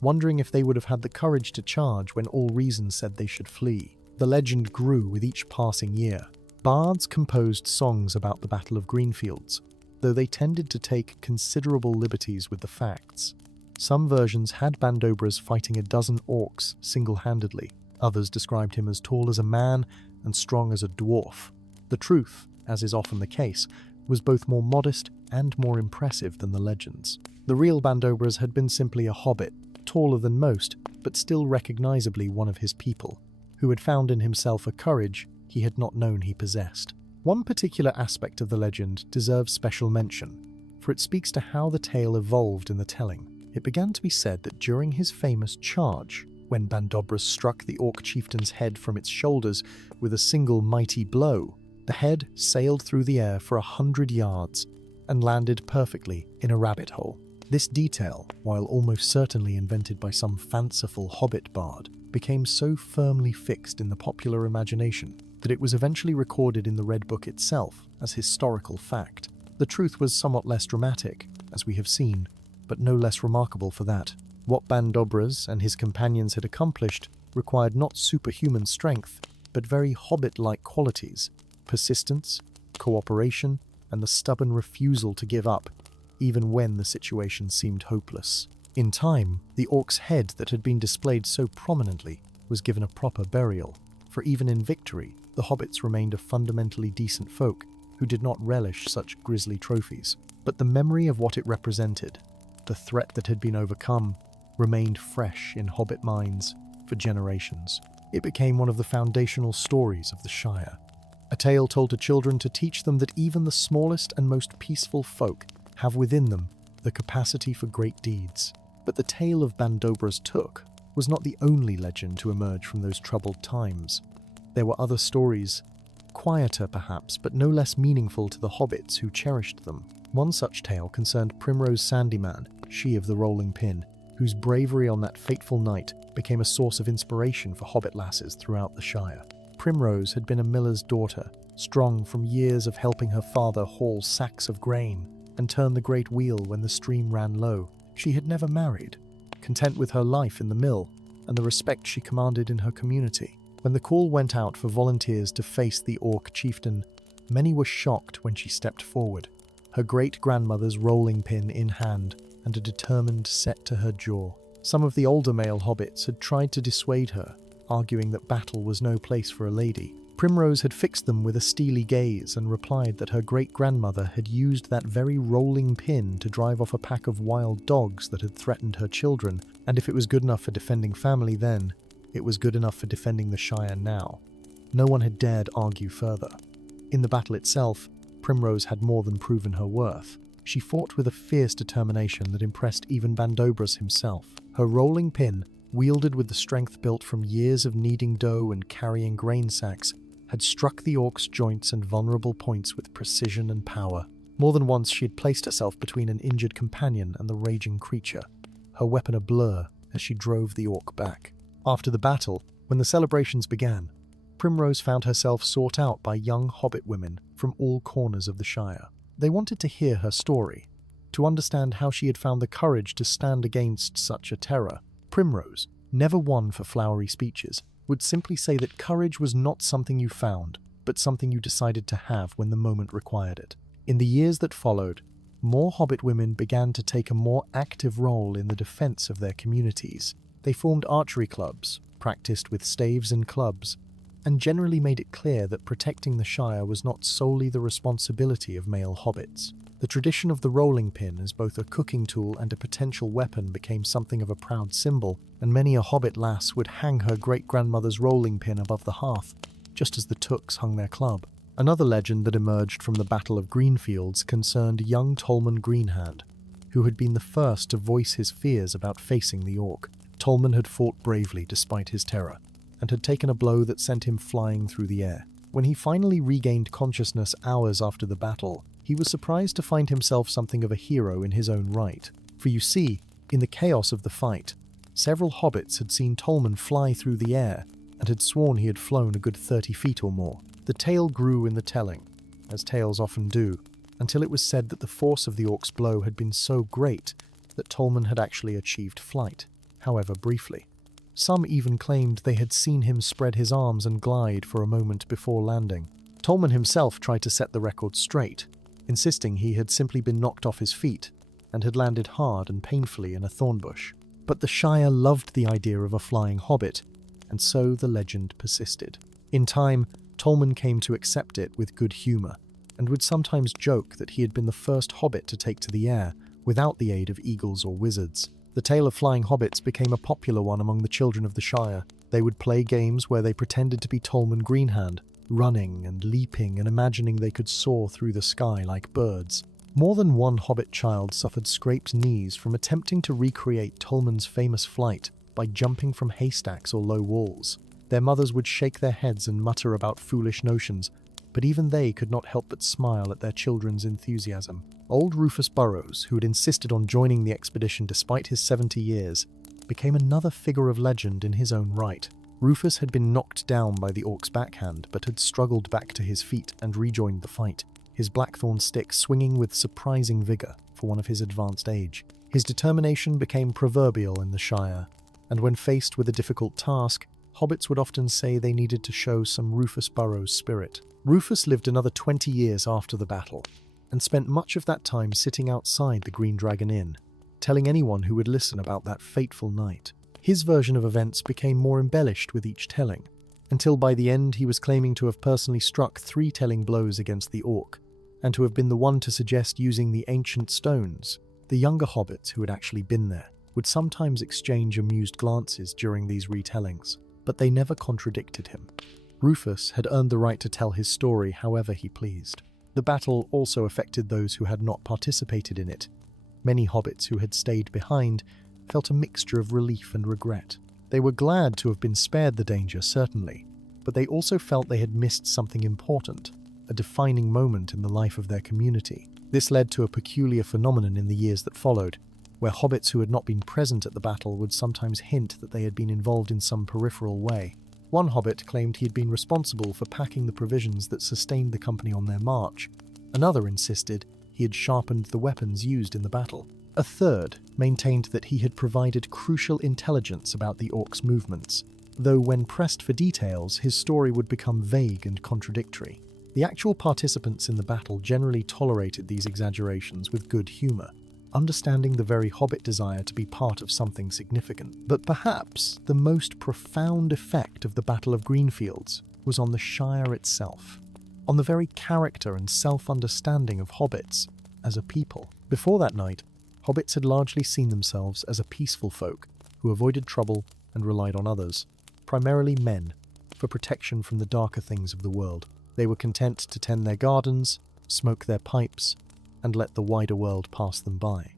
wondering if they would have had the courage to charge when all reason said they should flee. The legend grew with each passing year. Bards composed songs about the Battle of Greenfields, though they tended to take considerable liberties with the facts. Some versions had Bandobras fighting a dozen orcs single-handedly. Others described him as tall as a man and strong as a dwarf. The truth, as is often the case, was both more modest and more impressive than the legends. The real Bandobras had been simply a hobbit, taller than most, but still recognizably one of his people, who had found in himself a courage he had not known he possessed. One particular aspect of the legend deserves special mention, for it speaks to how the tale evolved in the telling. It began to be said that during his famous charge, when Bandobras struck the orc chieftain's head from its shoulders with a single mighty blow, the head sailed through the air for 100 yards and landed perfectly in a rabbit hole. This detail, while almost certainly invented by some fanciful hobbit bard, became so firmly fixed in the popular imagination that it was eventually recorded in the Red Book itself as historical fact. The truth was somewhat less dramatic, as we have seen, but no less remarkable for that. What Bandobras and his companions had accomplished required not superhuman strength, but very hobbit-like qualities: persistence, cooperation, and the stubborn refusal to give up, even when the situation seemed hopeless. In time, the orc's head that had been displayed so prominently was given a proper burial, for even in victory, the hobbits remained a fundamentally decent folk who did not relish such grisly trophies. But the memory of what it represented, the threat that had been overcome, remained fresh in hobbit minds for generations. It became one of the foundational stories of the Shire, a tale told to children to teach them that even the smallest and most peaceful folk have within them the capacity for great deeds. But the tale of Bandobras Took was not the only legend to emerge from those troubled times. There were other stories, quieter perhaps, but no less meaningful to the hobbits who cherished them. One such tale concerned Primrose Sandyman, she of the rolling pin, whose bravery on that fateful night became a source of inspiration for hobbit lasses throughout the Shire. Primrose had been a miller's daughter, strong from years of helping her father haul sacks of grain and turn the great wheel when the stream ran low. She had never married, content with her life in the mill and the respect she commanded in her community. When the call went out for volunteers to face the orc chieftain, many were shocked when she stepped forward, her great-grandmother's rolling pin in hand and a determined set to her jaw. Some of the older male hobbits had tried to dissuade her, arguing that battle was no place for a lady. Primrose had fixed them with a steely gaze and replied that her great-grandmother had used that very rolling pin to drive off a pack of wild dogs that had threatened her children, and if it was good enough for defending family then, it was good enough for defending the Shire now. No one had dared argue further. In the battle itself, Primrose had more than proven her worth. She fought with a fierce determination that impressed even Bandobras himself. Her rolling pin, wielded with the strength built from years of kneading dough and carrying grain sacks, had struck the orc's joints and vulnerable points with precision and power. More than once she had placed herself between an injured companion and the raging creature, her weapon a blur as she drove the orc back. After the battle, when the celebrations began, Primrose found herself sought out by young hobbit women from all corners of the Shire. They wanted to hear her story, to understand how she had found the courage to stand against such a terror. Primrose, never one for flowery speeches, would simply say that courage was not something you found, but something you decided to have when the moment required it. In the years that followed, more Hobbit women began to take a more active role in the defense of their communities. They formed archery clubs, practiced with staves and clubs, and generally made it clear that protecting the Shire was not solely the responsibility of male hobbits. The tradition of the rolling pin as both a cooking tool and a potential weapon became something of a proud symbol, and many a hobbit lass would hang her great-grandmother's rolling pin above the hearth, just as the Tooks hung their club. Another legend that emerged from the Battle of Greenfields concerned young Tolman Greenhand, who had been the first to voice his fears about facing the orc. Tolman had fought bravely despite his terror, and had taken a blow that sent him flying through the air. When he finally regained consciousness hours after the battle, he was surprised to find himself something of a hero in his own right. For you see, in the chaos of the fight, several hobbits had seen Tolman fly through the air and had sworn he had flown a good 30 feet or more. The tale grew in the telling, as tales often do, until it was said that the force of the orc's blow had been so great that Tolman had actually achieved flight, however briefly. Some even claimed they had seen him spread his arms and glide for a moment before landing. Tolman himself tried to set the record straight, insisting he had simply been knocked off his feet and had landed hard and painfully in a thorn bush. But the Shire loved the idea of a flying hobbit, and so the legend persisted. In time, Tolman came to accept it with good humour, and would sometimes joke that he had been the first hobbit to take to the air without the aid of eagles or wizards. The tale of flying hobbits became a popular one among the children of the Shire. They would play games where they pretended to be Tolman Greenhand, running and leaping and imagining they could soar through the sky like birds. More than one hobbit child suffered scraped knees from attempting to recreate Tolman's famous flight by jumping from haystacks or low walls. Their mothers would shake their heads and mutter about foolish notions, but even they could not help but smile at their children's enthusiasm. Old Rufus Burrows, who had insisted on joining the expedition despite his 70 years, became another figure of legend in his own right. Rufus had been knocked down by the orc's backhand, but had struggled back to his feet and rejoined the fight, his blackthorn stick swinging with surprising vigour for one of his advanced age. His determination became proverbial in the Shire, and when faced with a difficult task, hobbits would often say they needed to show some Rufus Burrows spirit. Rufus lived another 20 years after the battle, and spent much of that time sitting outside the Green Dragon Inn, telling anyone who would listen about that fateful night. His version of events became more embellished with each telling, until by the end he was claiming to have personally struck 3 telling blows against the orc, and to have been the one to suggest using the ancient stones. The younger hobbits who had actually been there would sometimes exchange amused glances during these retellings, but they never contradicted him. Rufus had earned the right to tell his story however he pleased. The battle also affected those who had not participated in it. Many hobbits who had stayed behind felt a mixture of relief and regret. They were glad to have been spared the danger, certainly, but they also felt they had missed something important, a defining moment in the life of their community. This led to a peculiar phenomenon in the years that followed, where hobbits who had not been present at the battle would sometimes hint that they had been involved in some peripheral way. One hobbit claimed he had been responsible for packing the provisions that sustained the company on their march. Another insisted he had sharpened the weapons used in the battle. A third maintained that he had provided crucial intelligence about the orcs' movements, though when pressed for details, his story would become vague and contradictory. The actual participants in the battle generally tolerated these exaggerations with good humour, understanding the very hobbit desire to be part of something significant. But perhaps the most profound effect of the Battle of Greenfields was on the Shire itself, on the very character and self-understanding of hobbits as a people. Before that night, hobbits had largely seen themselves as a peaceful folk who avoided trouble and relied on others, primarily men, for protection from the darker things of the world. They were content to tend their gardens, smoke their pipes, and let the wider world pass them by.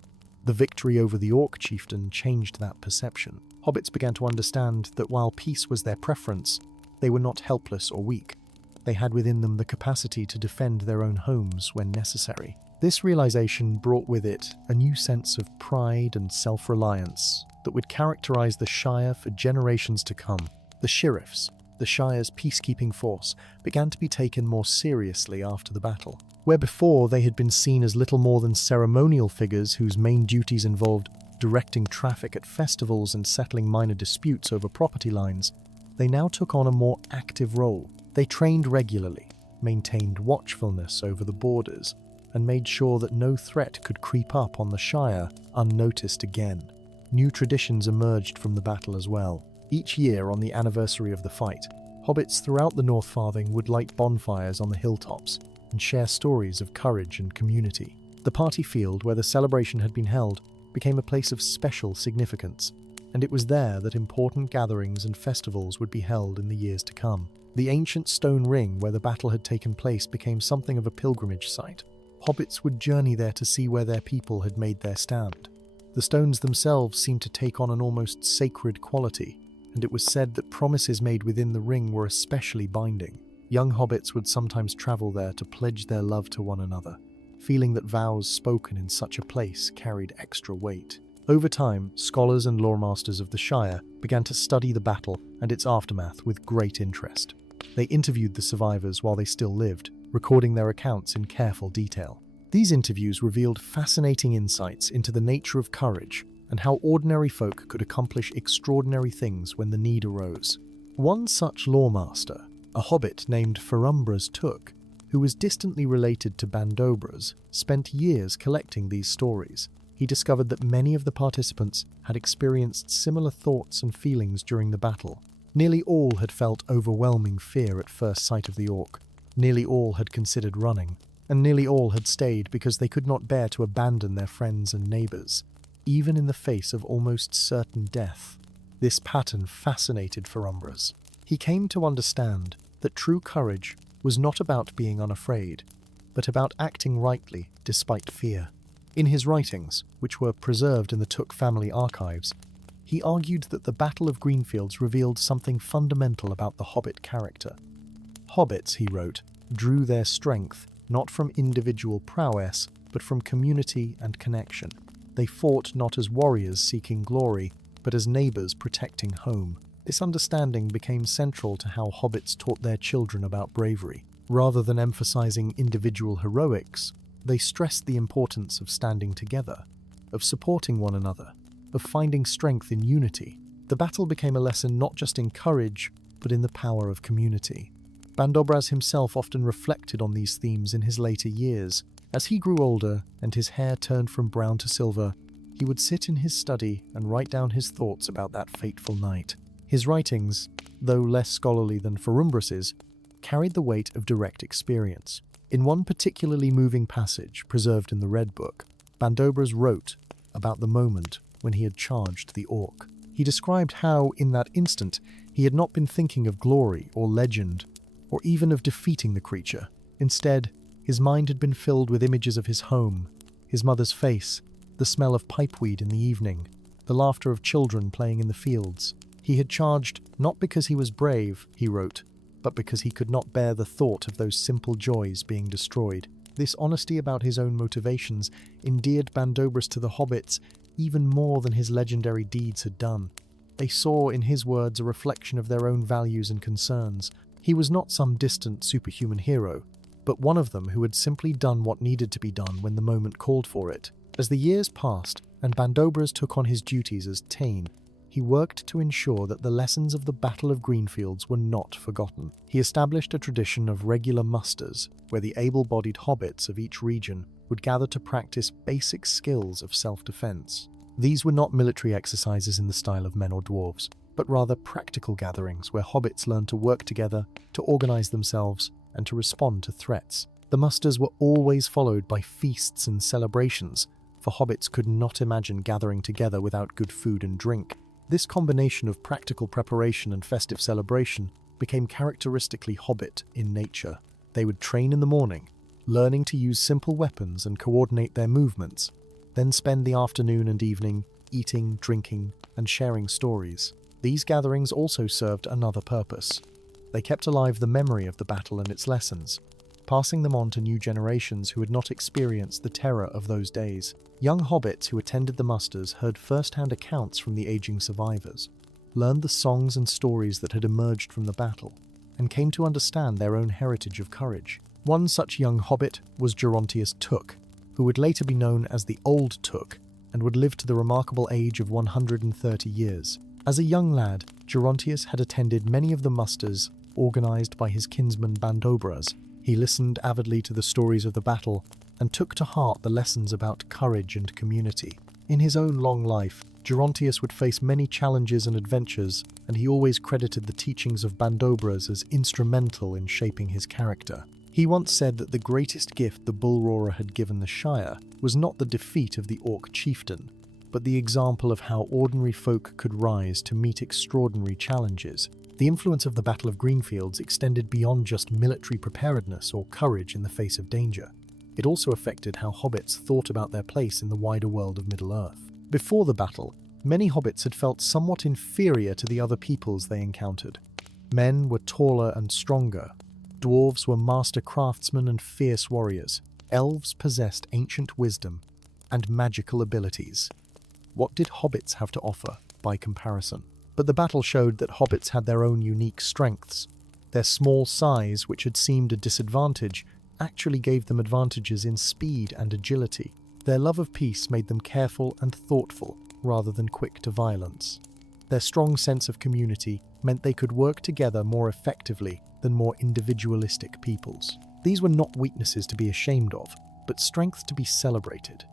The victory over the orc chieftain changed that perception. Hobbits began to understand that while peace was their preference, they were not helpless or weak. They had within them the capacity to defend their own homes when necessary. This realization brought with it a new sense of pride and self-reliance that would characterize the Shire for generations to come. The sheriffs, the Shire's peacekeeping force, began to be taken more seriously after the battle. Where before they had been seen as little more than ceremonial figures whose main duties involved directing traffic at festivals and settling minor disputes over property lines, they now took on a more active role. They trained regularly, maintained watchfulness over the borders, and made sure that no threat could creep up on the Shire unnoticed again. New traditions emerged from the battle as well. Each year on the anniversary of the fight, hobbits throughout the Northfarthing would light bonfires on the hilltops and share stories of courage and community. The party field where the celebration had been held became a place of special significance, and it was there that important gatherings and festivals would be held in the years to come. The ancient stone ring where the battle had taken place became something of a pilgrimage site. Hobbits would journey there to see where their people had made their stand. The stones themselves seemed to take on an almost sacred quality, and it was said that promises made within the ring were especially binding. Young hobbits would sometimes travel there to pledge their love to one another, feeling that vows spoken in such a place carried extra weight. Over time, scholars and loremasters of the Shire began to study the battle and its aftermath with great interest. They interviewed the survivors while they still lived, recording their accounts in careful detail. These interviews revealed fascinating insights into the nature of courage and how ordinary folk could accomplish extraordinary things when the need arose. One such loremaster, a hobbit named Bandobras Took, who was distantly related to Bandobras, spent years collecting these stories. He discovered that many of the participants had experienced similar thoughts and feelings during the battle. Nearly all had felt overwhelming fear at first sight of the orc. Nearly all had considered running, and nearly all had stayed because they could not bear to abandon their friends and neighbours, even in the face of almost certain death. This pattern fascinated Bandobras. He came to understand that true courage was not about being unafraid, but about acting rightly despite fear. In his writings, which were preserved in the Took family archives, he argued that the Battle of Greenfields revealed something fundamental about the Hobbit character. Hobbits, he wrote, drew their strength not from individual prowess, but from community and connection. They fought not as warriors seeking glory, but as neighbours protecting home. This understanding became central to how hobbits taught their children about bravery. Rather than emphasizing individual heroics, they stressed the importance of standing together, of supporting one another, of finding strength in unity. The battle became a lesson not just in courage, but in the power of community. Bandobras himself often reflected on these themes in his later years. As he grew older and his hair turned from brown to silver, he would sit in his study and write down his thoughts about that fateful night. His writings, though less scholarly than Bandobras', carried the weight of direct experience. In one particularly moving passage preserved in the Red Book, Bandobras wrote about the moment when he had charged the orc. He described how, in that instant, he had not been thinking of glory or legend, or even of defeating the creature. Instead, his mind had been filled with images of his home, his mother's face, the smell of pipeweed in the evening, the laughter of children playing in the fields. He had charged not because he was brave, he wrote, but because he could not bear the thought of those simple joys being destroyed. This honesty about his own motivations endeared Bandobras to the hobbits even more than his legendary deeds had done. They saw in his words a reflection of their own values and concerns. He was not some distant superhuman hero, but one of them who had simply done what needed to be done when the moment called for it. As the years passed and Bandobras took on his duties as Thane, he worked to ensure that the lessons of the Battle of Greenfields were not forgotten. He established a tradition of regular musters, where the able-bodied hobbits of each region would gather to practice basic skills of self-defense. These were not military exercises in the style of men or dwarves, but rather practical gatherings where hobbits learned to work together, to organize themselves, and to respond to threats. The musters were always followed by feasts and celebrations, for hobbits could not imagine gathering together without good food and drink. This combination of practical preparation and festive celebration became characteristically hobbit in nature. They would train in the morning, learning to use simple weapons and coordinate their movements, then spend the afternoon and evening eating, drinking, and sharing stories. These gatherings also served another purpose. They kept alive the memory of the battle and its lessons, passing them on to new generations who had not experienced the terror of those days. Young hobbits who attended the musters heard first-hand accounts from the aging survivors, learned the songs and stories that had emerged from the battle, and came to understand their own heritage of courage. One such young hobbit was Gerontius Took, who would later be known as the Old Took, and would live to the remarkable age of 130 years. As a young lad, Gerontius had attended many of the musters organised by his kinsman Bandobras. He listened avidly to the stories of the battle and took to heart the lessons about courage and community. In his own long life, Gerontius would face many challenges and adventures, and he always credited the teachings of Bandobras as instrumental in shaping his character. He once said that the greatest gift the bull roarer had given the Shire was not the defeat of the orc chieftain, but the example of how ordinary folk could rise to meet extraordinary challenges. The influence of the Battle of Greenfields extended beyond just military preparedness or courage in the face of danger. It also affected how hobbits thought about their place in the wider world of Middle-earth. Before the battle, many hobbits had felt somewhat inferior to the other peoples they encountered. Men were taller and stronger. Dwarves were master craftsmen and fierce warriors. Elves possessed ancient wisdom and magical abilities. What did hobbits have to offer by comparison? But the battle showed that hobbits had their own unique strengths. Their small size, which had seemed a disadvantage, actually gave them advantages in speed and agility. Their love of peace made them careful and thoughtful, rather than quick to violence. Their strong sense of community meant they could work together more effectively than more individualistic peoples. These were not weaknesses to be ashamed of, but strengths to be celebrated.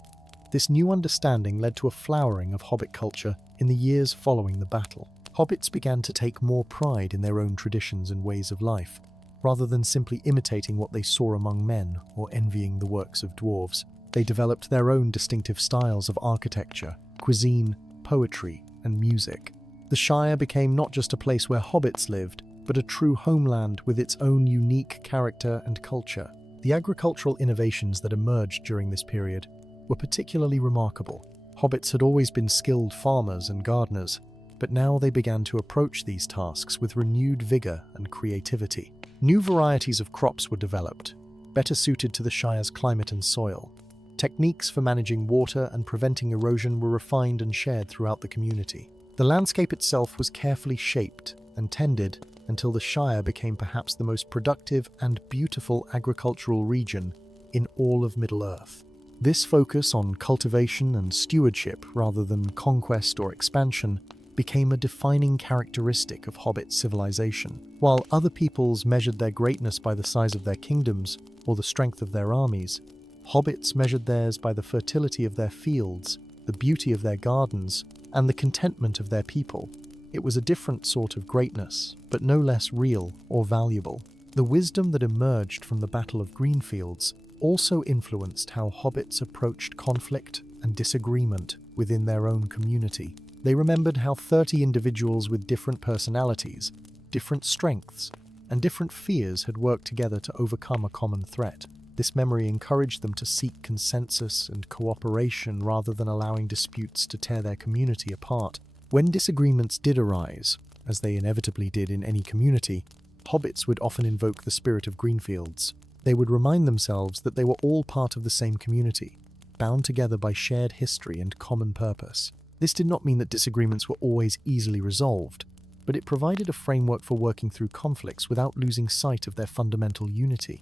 This new understanding led to a flowering of hobbit culture in the years following the battle. Hobbits began to take more pride in their own traditions and ways of life, rather than simply imitating what they saw among men or envying the works of dwarves. They developed their own distinctive styles of architecture, cuisine, poetry, and music. The Shire became not just a place where hobbits lived, but a true homeland with its own unique character and culture. The agricultural innovations that emerged during this period were particularly remarkable. Hobbits had always been skilled farmers and gardeners, but now they began to approach these tasks with renewed vigor and creativity. New varieties of crops were developed, better suited to the Shire's climate and soil. Techniques for managing water and preventing erosion were refined and shared throughout the community. The landscape itself was carefully shaped and tended until the Shire became perhaps the most productive and beautiful agricultural region in all of Middle-earth. This focus on cultivation and stewardship rather than conquest or expansion became a defining characteristic of Hobbit civilization. While other peoples measured their greatness by the size of their kingdoms or the strength of their armies, Hobbits measured theirs by the fertility of their fields, the beauty of their gardens, and the contentment of their people. It was a different sort of greatness, but no less real or valuable. The wisdom that emerged from the Battle of Greenfields also influenced how hobbits approached conflict and disagreement within their own community. They remembered how 30 individuals with different personalities, different strengths, and different fears had worked together to overcome a common threat. This memory encouraged them to seek consensus and cooperation rather than allowing disputes to tear their community apart. When disagreements did arise, as they inevitably did in any community, hobbits would often invoke the spirit of Greenfields. They would remind themselves that they were all part of the same community, bound together by shared history and common purpose. This did not mean that disagreements were always easily resolved, but it provided a framework for working through conflicts without losing sight of their fundamental unity.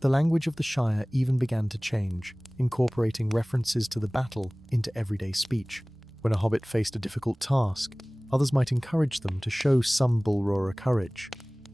The language of the Shire even began to change, incorporating references to the battle into everyday speech. When a hobbit faced a difficult task, others might encourage them to show some bull roarer courage.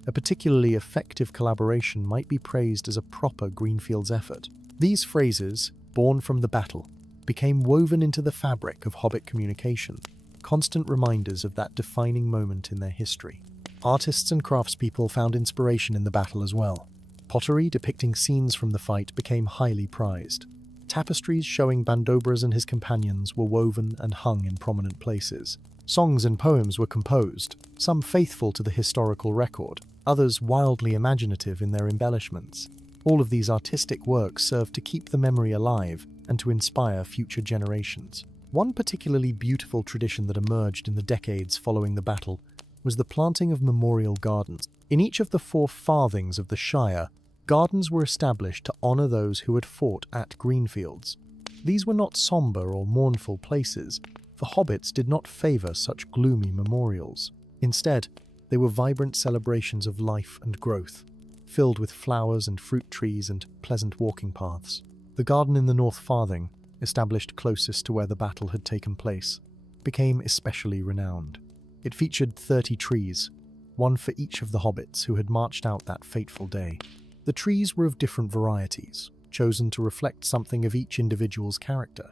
A particularly effective collaboration might be praised as a proper Greenfields effort. These phrases, born from the battle, became woven into the fabric of hobbit communication, constant reminders of that defining moment in their history. Artists and craftspeople found inspiration in the battle as well. Pottery depicting scenes from the fight became highly prized. Tapestries showing Bandobras and his companions were woven and hung in prominent places. Songs and poems were composed, some faithful to the historical record, others wildly imaginative in their embellishments. All of these artistic works served to keep the memory alive and to inspire future generations. One particularly beautiful tradition that emerged in the decades following the battle was the planting of memorial gardens. In each of the 4 farthings of the Shire, gardens were established to honor those who had fought at Greenfields. These were not somber or mournful places, for hobbits did not favor such gloomy memorials. Instead, they were vibrant celebrations of life and growth, filled with flowers and fruit trees and pleasant walking paths. The garden in the Northfarthing, established closest to where the battle had taken place, became especially renowned. It featured 30 trees, one for each of the hobbits who had marched out that fateful day. The trees were of different varieties, chosen to reflect something of each individual's character.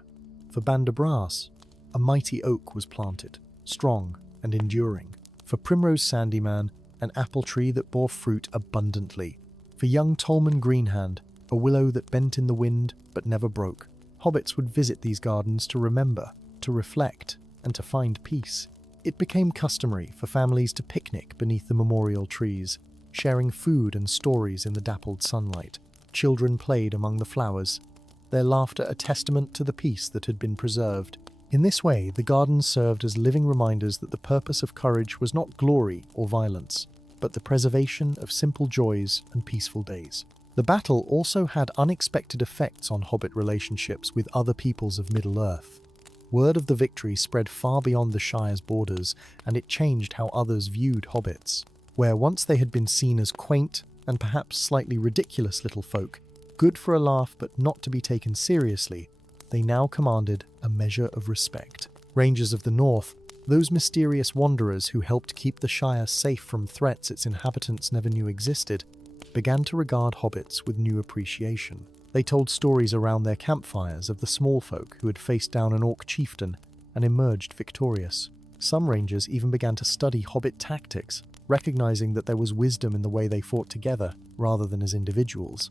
For Bandobras, a mighty oak was planted, strong and enduring. For Primrose Sandyman, an apple tree that bore fruit abundantly. For young Tolman Greenhand, a willow that bent in the wind but never broke. Hobbits would visit these gardens to remember, to reflect, and to find peace. It became customary for families to picnic beneath the memorial trees, sharing food and stories in the dappled sunlight. Children played among the flowers, their laughter a testament to the peace that had been preserved. In this way, the gardens served as living reminders that the purpose of courage was not glory or violence, but the preservation of simple joys and peaceful days. The battle also had unexpected effects on Hobbit relationships with other peoples of Middle-earth. Word of the victory spread far beyond the Shire's borders, and it changed how others viewed Hobbits. Where once they had been seen as quaint and perhaps slightly ridiculous little folk, good for a laugh but not to be taken seriously, they now commanded a measure of respect. Rangers of the North, those mysterious wanderers who helped keep the Shire safe from threats its inhabitants never knew existed, began to regard hobbits with new appreciation. They told stories around their campfires of the small folk who had faced down an orc chieftain and emerged victorious. Some rangers even began to study hobbit tactics, recognizing that there was wisdom in the way they fought together rather than as individuals.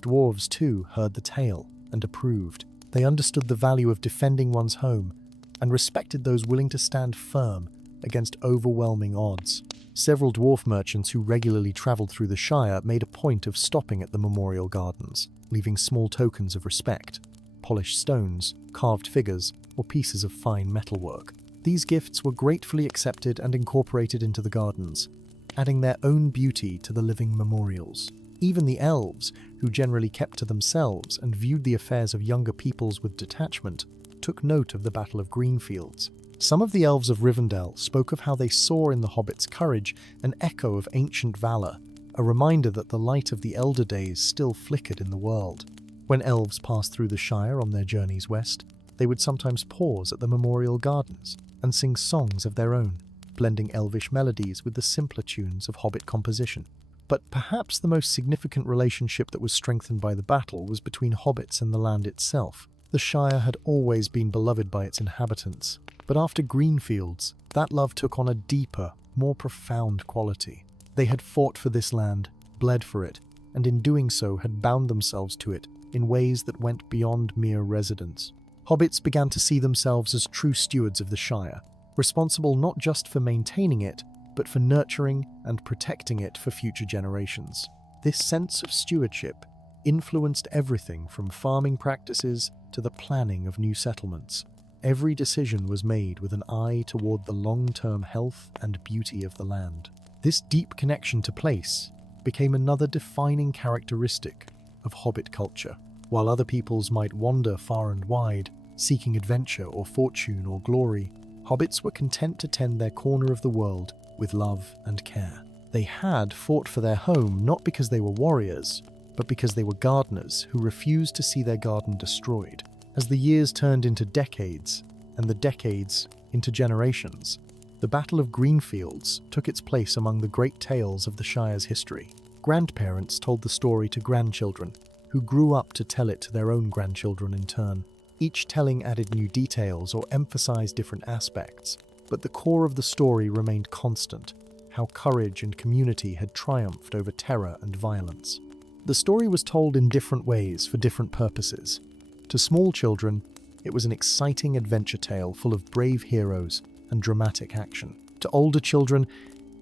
Dwarves, too, heard the tale and approved. They understood the value of defending one's home and respected those willing to stand firm against overwhelming odds. Several dwarf merchants who regularly traveled through the Shire made a point of stopping at the memorial gardens, leaving small tokens of respect, polished stones, carved figures, or pieces of fine metalwork. These gifts were gratefully accepted and incorporated into the gardens, adding their own beauty to the living memorials. Even the elves, who generally kept to themselves and viewed the affairs of younger peoples with detachment, took note of the Battle of Greenfields. Some of the elves of Rivendell spoke of how they saw in the hobbits' courage an echo of ancient valor, a reminder that the light of the elder days still flickered in the world. When elves passed through the Shire on their journeys west, they would sometimes pause at the memorial gardens and sing songs of their own, blending elvish melodies with the simpler tunes of hobbit composition. But perhaps the most significant relationship that was strengthened by the battle was between hobbits and the land itself. The Shire had always been beloved by its inhabitants, but after Greenfields, that love took on a deeper, more profound quality. They had fought for this land, bled for it, and in doing so had bound themselves to it in ways that went beyond mere residence. Hobbits began to see themselves as true stewards of the Shire, responsible not just for maintaining it, but for nurturing and protecting it for future generations. This sense of stewardship influenced everything from farming practices to the planning of new settlements. Every decision was made with an eye toward the long-term health and beauty of the land. This deep connection to place became another defining characteristic of Hobbit culture. While other peoples might wander far and wide, seeking adventure or fortune or glory, Hobbits were content to tend their corner of the world with love and care. They had fought for their home not because they were warriors, but because they were gardeners who refused to see their garden destroyed. As the years turned into decades, and the decades into generations, the Battle of Greenfields took its place among the great tales of the Shire's history. Grandparents told the story to grandchildren, who grew up to tell it to their own grandchildren in turn. Each telling added new details or emphasized different aspects, but the core of the story remained constant, how courage and community had triumphed over terror and violence. The story was told in different ways for different purposes. To small children, it was an exciting adventure tale full of brave heroes and dramatic action. To older children,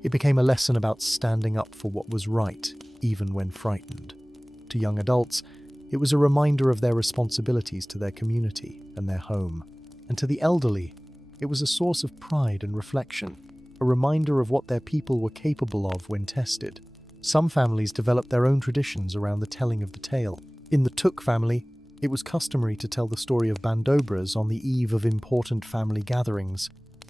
it became a lesson about standing up for what was right, even when frightened. To young adults, it was a reminder of their responsibilities to their community and their home. And to the elderly, it was a source of pride and reflection, a reminder of what their people were capable of when tested. Some families developed their own traditions around the telling of the tale. In the Took family, it was customary to tell the story of Bandobras on the eve of important family gatherings,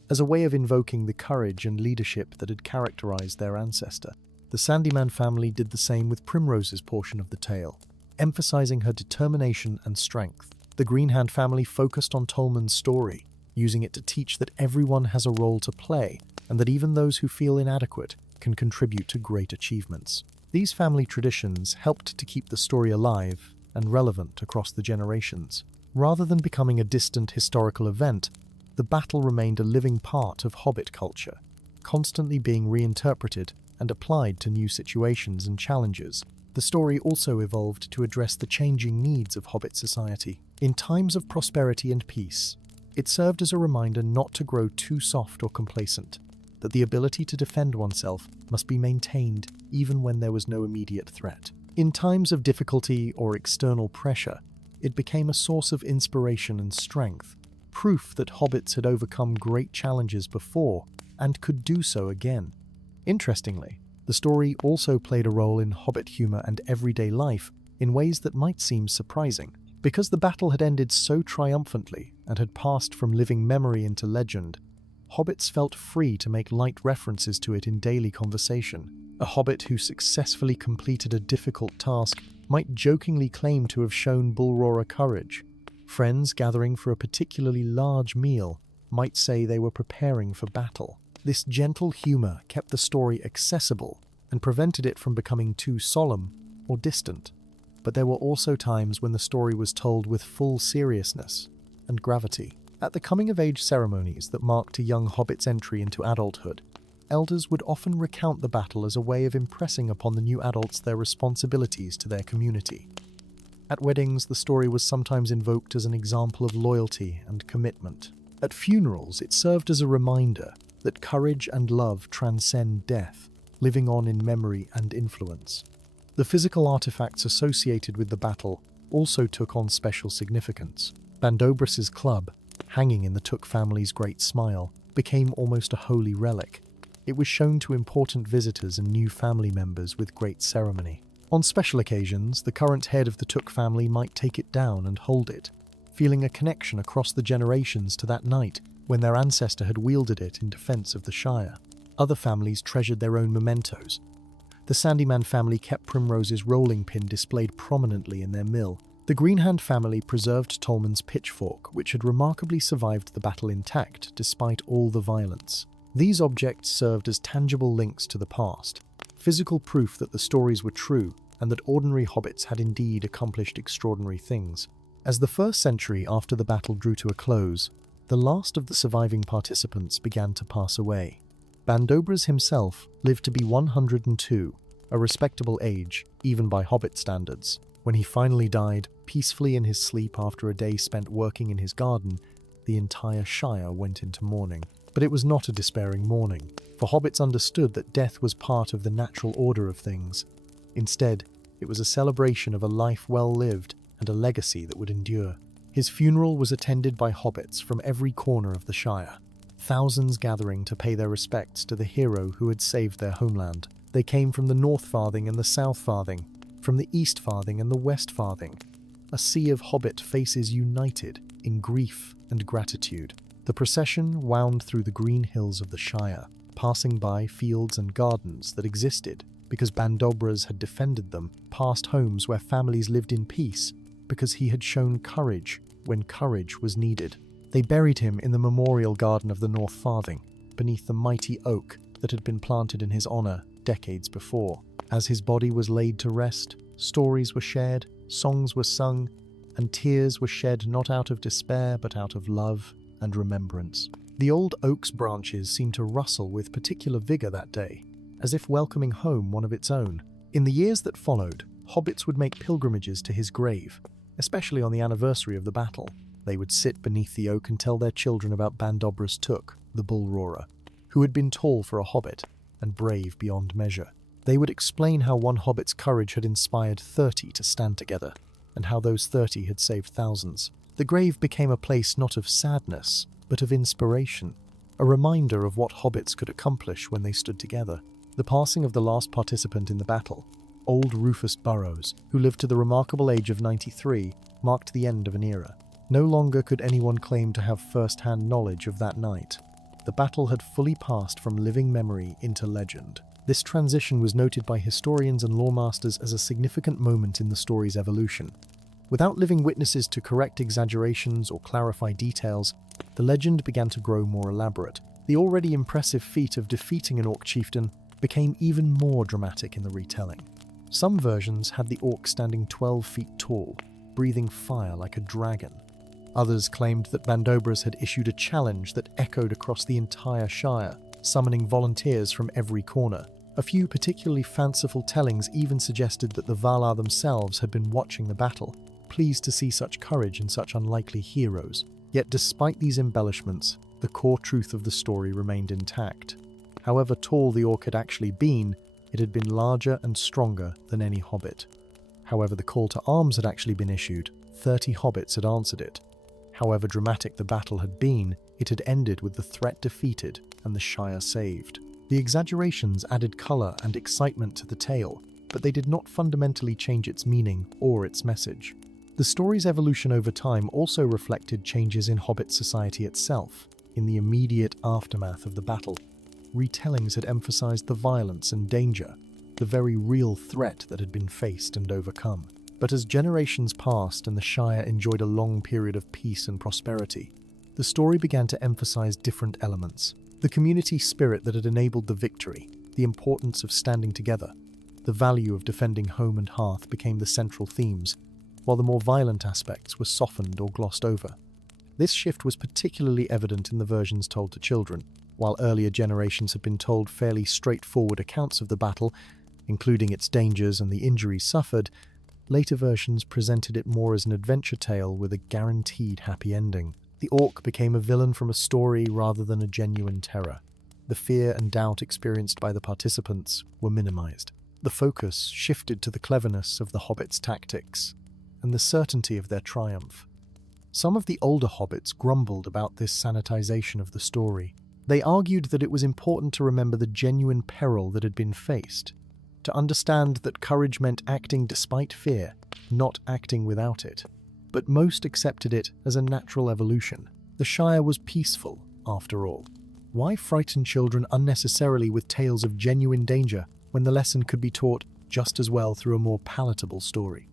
as a way of invoking the courage and leadership that had characterized their ancestor. The Sandyman family did the same with Primrose's portion of the tale, emphasizing her determination and strength. The Greenhand family focused on Tolman's story, using it to teach that everyone has a role to play, and that even those who feel inadequate can contribute to great achievements. These family traditions helped to keep the story alive and relevant across the generations. Rather than becoming a distant historical event, the battle remained a living part of Hobbit culture, constantly being reinterpreted and applied to new situations and challenges. The story also evolved to address the changing needs of Hobbit society. In times of prosperity and peace, it served as a reminder not to grow too soft or complacent, that the ability to defend oneself must be maintained even when there was no immediate threat. In times of difficulty or external pressure, it became a source of inspiration and strength, proof that hobbits had overcome great challenges before and could do so again. Interestingly, the story also played a role in hobbit humor and everyday life in ways that might seem surprising. Because the battle had ended so triumphantly and had passed from living memory into legend, hobbits felt free to make light references to it in daily conversation. A hobbit who successfully completed a difficult task might jokingly claim to have shown bullroarer courage. Friends gathering for a particularly large meal might say they were preparing for battle. This gentle humor kept the story accessible and prevented it from becoming too solemn or distant. But there were also times when the story was told with full seriousness and gravity. At the coming-of-age ceremonies that marked a young hobbit's entry into adulthood, elders would often recount the battle as a way of impressing upon the new adults their responsibilities to their community. At weddings, the story was sometimes invoked as an example of loyalty and commitment. At funerals, it served as a reminder that courage and love transcend death, living on in memory and influence. The physical artifacts associated with the battle also took on special significance. Bandobras' club, hanging in the Took family's great smile, became almost a holy relic. It was shown to important visitors and new family members with great ceremony. On special occasions, the current head of the Took family might take it down and hold it, feeling a connection across the generations to that night when their ancestor had wielded it in defense of the Shire. Other families treasured their own mementos. The Sandyman family kept Primrose's rolling pin displayed prominently in their mill. The Greenhand family preserved Tolman's pitchfork, which had remarkably survived the battle intact despite all the violence. These objects served as tangible links to the past, physical proof that the stories were true and that ordinary hobbits had indeed accomplished extraordinary things. As the first century after the battle drew to a close, the last of the surviving participants began to pass away. Bandobras himself lived to be 102, a respectable age, even by hobbit standards. When he finally died, peacefully in his sleep after a day spent working in his garden, the entire Shire went into mourning. But it was not a despairing mourning, for hobbits understood that death was part of the natural order of things. Instead, it was a celebration of a life well lived and a legacy that would endure. His funeral was attended by hobbits from every corner of the Shire, thousands gathering to pay their respects to the hero who had saved their homeland. They came from the Northfarthing and the Southfarthing, from the Eastfarthing and the Westfarthing, a sea of hobbit faces united in grief and gratitude. The procession wound through the green hills of the Shire, passing by fields and gardens that existed because Bandobras had defended them, past homes where families lived in peace because he had shown courage when courage was needed. They buried him in the memorial garden of the Northfarthing, beneath the mighty oak that had been planted in his honour decades before. As his body was laid to rest, stories were shared, songs were sung, and tears were shed not out of despair but out of love and remembrance. The old oak's branches seemed to rustle with particular vigour that day, as if welcoming home one of its own. In the years that followed, hobbits would make pilgrimages to his grave, especially on the anniversary of the battle. They would sit beneath the oak and tell their children about Bandobras Took, the bull roarer, who had been tall for a hobbit and brave beyond measure. They would explain how one hobbit's courage had inspired 30 to stand together, and how those 30 had saved thousands. The grave became a place not of sadness, but of inspiration, a reminder of what hobbits could accomplish when they stood together. The passing of the last participant in the battle, old Rufus Burrows, who lived to the remarkable age of 93, marked the end of an era. No longer could anyone claim to have first-hand knowledge of that night. The battle had fully passed from living memory into legend. This transition was noted by historians and loremasters as a significant moment in the story's evolution. Without living witnesses to correct exaggerations or clarify details, the legend began to grow more elaborate. The already impressive feat of defeating an orc chieftain became even more dramatic in the retelling. Some versions had the orc standing 12 feet tall, breathing fire like a dragon. Others claimed that Bandobras had issued a challenge that echoed across the entire Shire, summoning volunteers from every corner. A few particularly fanciful tellings even suggested that the Valar themselves had been watching the battle, pleased to see such courage in such unlikely heroes. Yet despite these embellishments, the core truth of the story remained intact. However tall the orc had actually been, it had been larger and stronger than any hobbit. However the call to arms had actually been issued, 30 hobbits had answered it. However dramatic the battle had been, it had ended with the threat defeated and the Shire saved. The exaggerations added colour and excitement to the tale, but they did not fundamentally change its meaning or its message. The story's evolution over time also reflected changes in Hobbit society itself. In the immediate aftermath of the battle, retellings had emphasized the violence and danger, the very real threat that had been faced and overcome. But as generations passed and the Shire enjoyed a long period of peace and prosperity, the story began to emphasize different elements. The community spirit that had enabled the victory, the importance of standing together, the value of defending home and hearth became the central themes, while the more violent aspects were softened or glossed over. This shift was particularly evident in the versions told to children. While earlier generations had been told fairly straightforward accounts of the battle, including its dangers and the injuries suffered, later versions presented it more as an adventure tale with a guaranteed happy ending. The orc became a villain from a story rather than a genuine terror. The fear and doubt experienced by the participants were minimized. The focus shifted to the cleverness of the hobbits' tactics and the certainty of their triumph. Some of the older hobbits grumbled about this sanitization of the story. They argued that it was important to remember the genuine peril that had been faced, to understand that courage meant acting despite fear, not acting without it. But most accepted it as a natural evolution. The Shire was peaceful, after all. Why frighten children unnecessarily with tales of genuine danger when the lesson could be taught just as well through a more palatable story?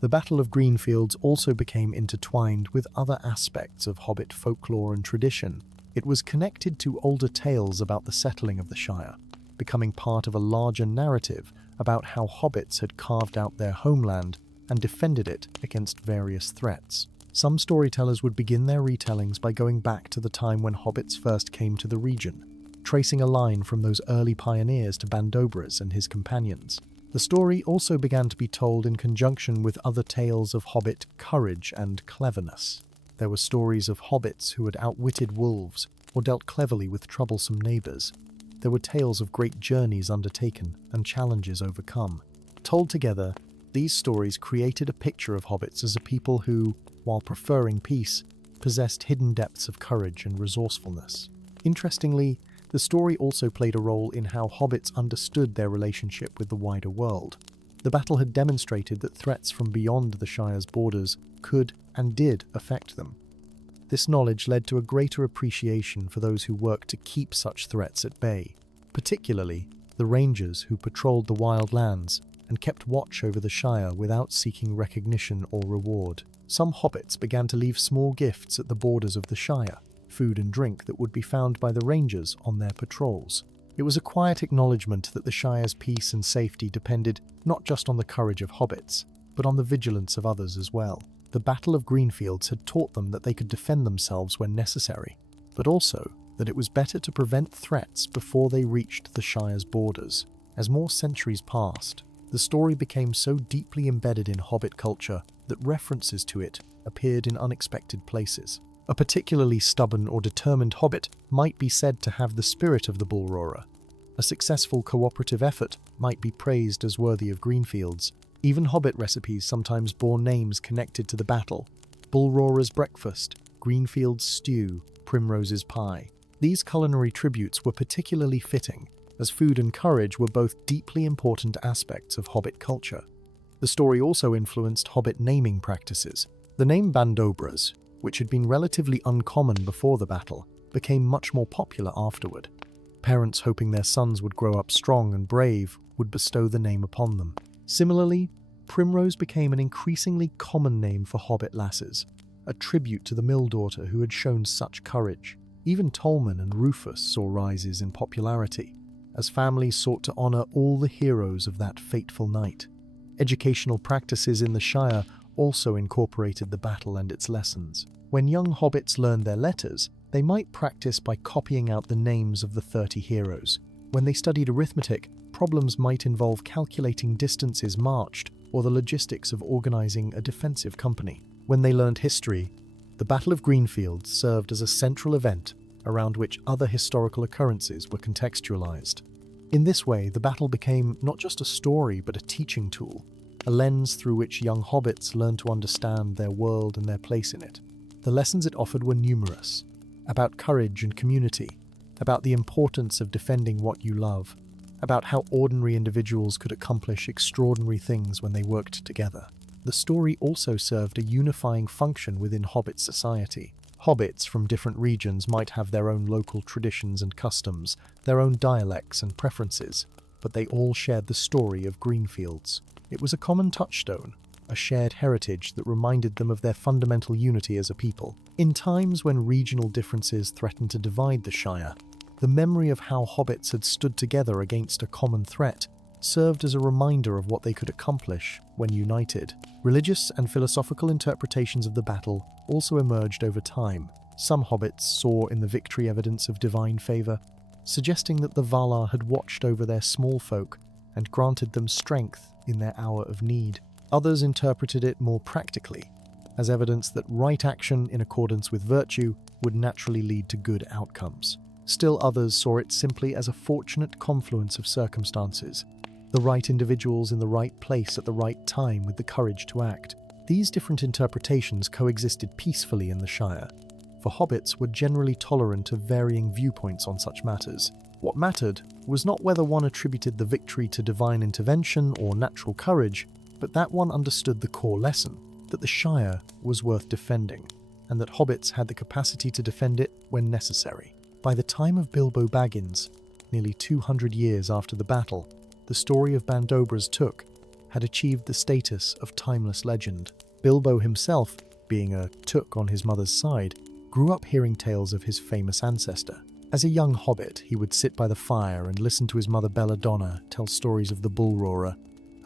The Battle of Greenfields also became intertwined with other aspects of Hobbit folklore and tradition. It was connected to older tales about the settling of the Shire, becoming part of a larger narrative about how hobbits had carved out their homeland and defended it against various threats. Some storytellers would begin their retellings by going back to the time when hobbits first came to the region, tracing a line from those early pioneers to Bandobras and his companions. The story also began to be told in conjunction with other tales of hobbit courage and cleverness. There were stories of hobbits who had outwitted wolves or dealt cleverly with troublesome neighbours. There were tales of great journeys undertaken and challenges overcome. Told together, these stories created a picture of hobbits as a people who, while preferring peace, possessed hidden depths of courage and resourcefulness. Interestingly, the story also played a role in how hobbits understood their relationship with the wider world. The battle had demonstrated that threats from beyond the Shire's borders could and did affect them. This knowledge led to a greater appreciation for those who worked to keep such threats at bay, particularly the rangers who patrolled the wild lands and kept watch over the Shire without seeking recognition or reward. Some hobbits began to leave small gifts at the borders of the Shire, food and drink that would be found by the rangers on their patrols. It was a quiet acknowledgement that the Shire's peace and safety depended not just on the courage of hobbits, but on the vigilance of others as well. The Battle of Greenfields had taught them that they could defend themselves when necessary, but also that it was better to prevent threats before they reached the Shire's borders. As more centuries passed, the story became so deeply embedded in Hobbit culture that references to it appeared in unexpected places. A particularly stubborn or determined hobbit might be said to have the spirit of the bull roarer. A successful cooperative effort might be praised as worthy of Greenfields. Even hobbit recipes sometimes bore names connected to the battle. Bull roarer's breakfast, Greenfield's stew, Primrose's pie. These culinary tributes were particularly fitting, as food and courage were both deeply important aspects of hobbit culture. The story also influenced hobbit naming practices. The name Bandobras, which had been relatively uncommon before the battle, became much more popular afterward. Parents hoping their sons would grow up strong and brave would bestow the name upon them. Similarly, Primrose became an increasingly common name for hobbit lasses, a tribute to the mill daughter who had shown such courage. Even Tolman and Rufus saw rises in popularity, as families sought to honour all the heroes of that fateful night. Educational practices in the Shire also incorporated the battle and its lessons. When young hobbits learned their letters, they might practice by copying out the names of the 30 heroes. When they studied arithmetic, problems might involve calculating distances marched or the logistics of organizing a defensive company. When they learned history, the Battle of Greenfield served as a central event around which other historical occurrences were contextualized. In this way, the battle became not just a story but a teaching tool, a lens through which young hobbits learned to understand their world and their place in it. The lessons it offered were numerous, about courage and community, about the importance of defending what you love, about how ordinary individuals could accomplish extraordinary things when they worked together. The story also served a unifying function within Hobbit society. Hobbits from different regions might have their own local traditions and customs, their own dialects and preferences, but they all shared the story of Greenfields. It was a common touchstone, a shared heritage that reminded them of their fundamental unity as a people. In times when regional differences threatened to divide the Shire, the memory of how hobbits had stood together against a common threat served as a reminder of what they could accomplish when united. Religious and philosophical interpretations of the battle also emerged over time. Some hobbits saw in the victory evidence of divine favor, suggesting that the Valar had watched over their small folk and granted them strength in their hour of need. Others interpreted it more practically, as evidence that right action in accordance with virtue would naturally lead to good outcomes. Still others saw it simply as a fortunate confluence of circumstances, the right individuals in the right place at the right time with the courage to act. These different interpretations coexisted peacefully in the Shire, for hobbits were generally tolerant of varying viewpoints on such matters. What mattered was not whether one attributed the victory to divine intervention or natural courage, but that one understood the core lesson, that the Shire was worth defending, and that hobbits had the capacity to defend it when necessary. By the time of Bilbo Baggins, nearly 200 years after the battle, the story of Bandobras Took had achieved the status of timeless legend. Bilbo himself, being a Took on his mother's side, grew up hearing tales of his famous ancestor. As a young hobbit, he would sit by the fire and listen to his mother Belladonna tell stories of the bull roarer,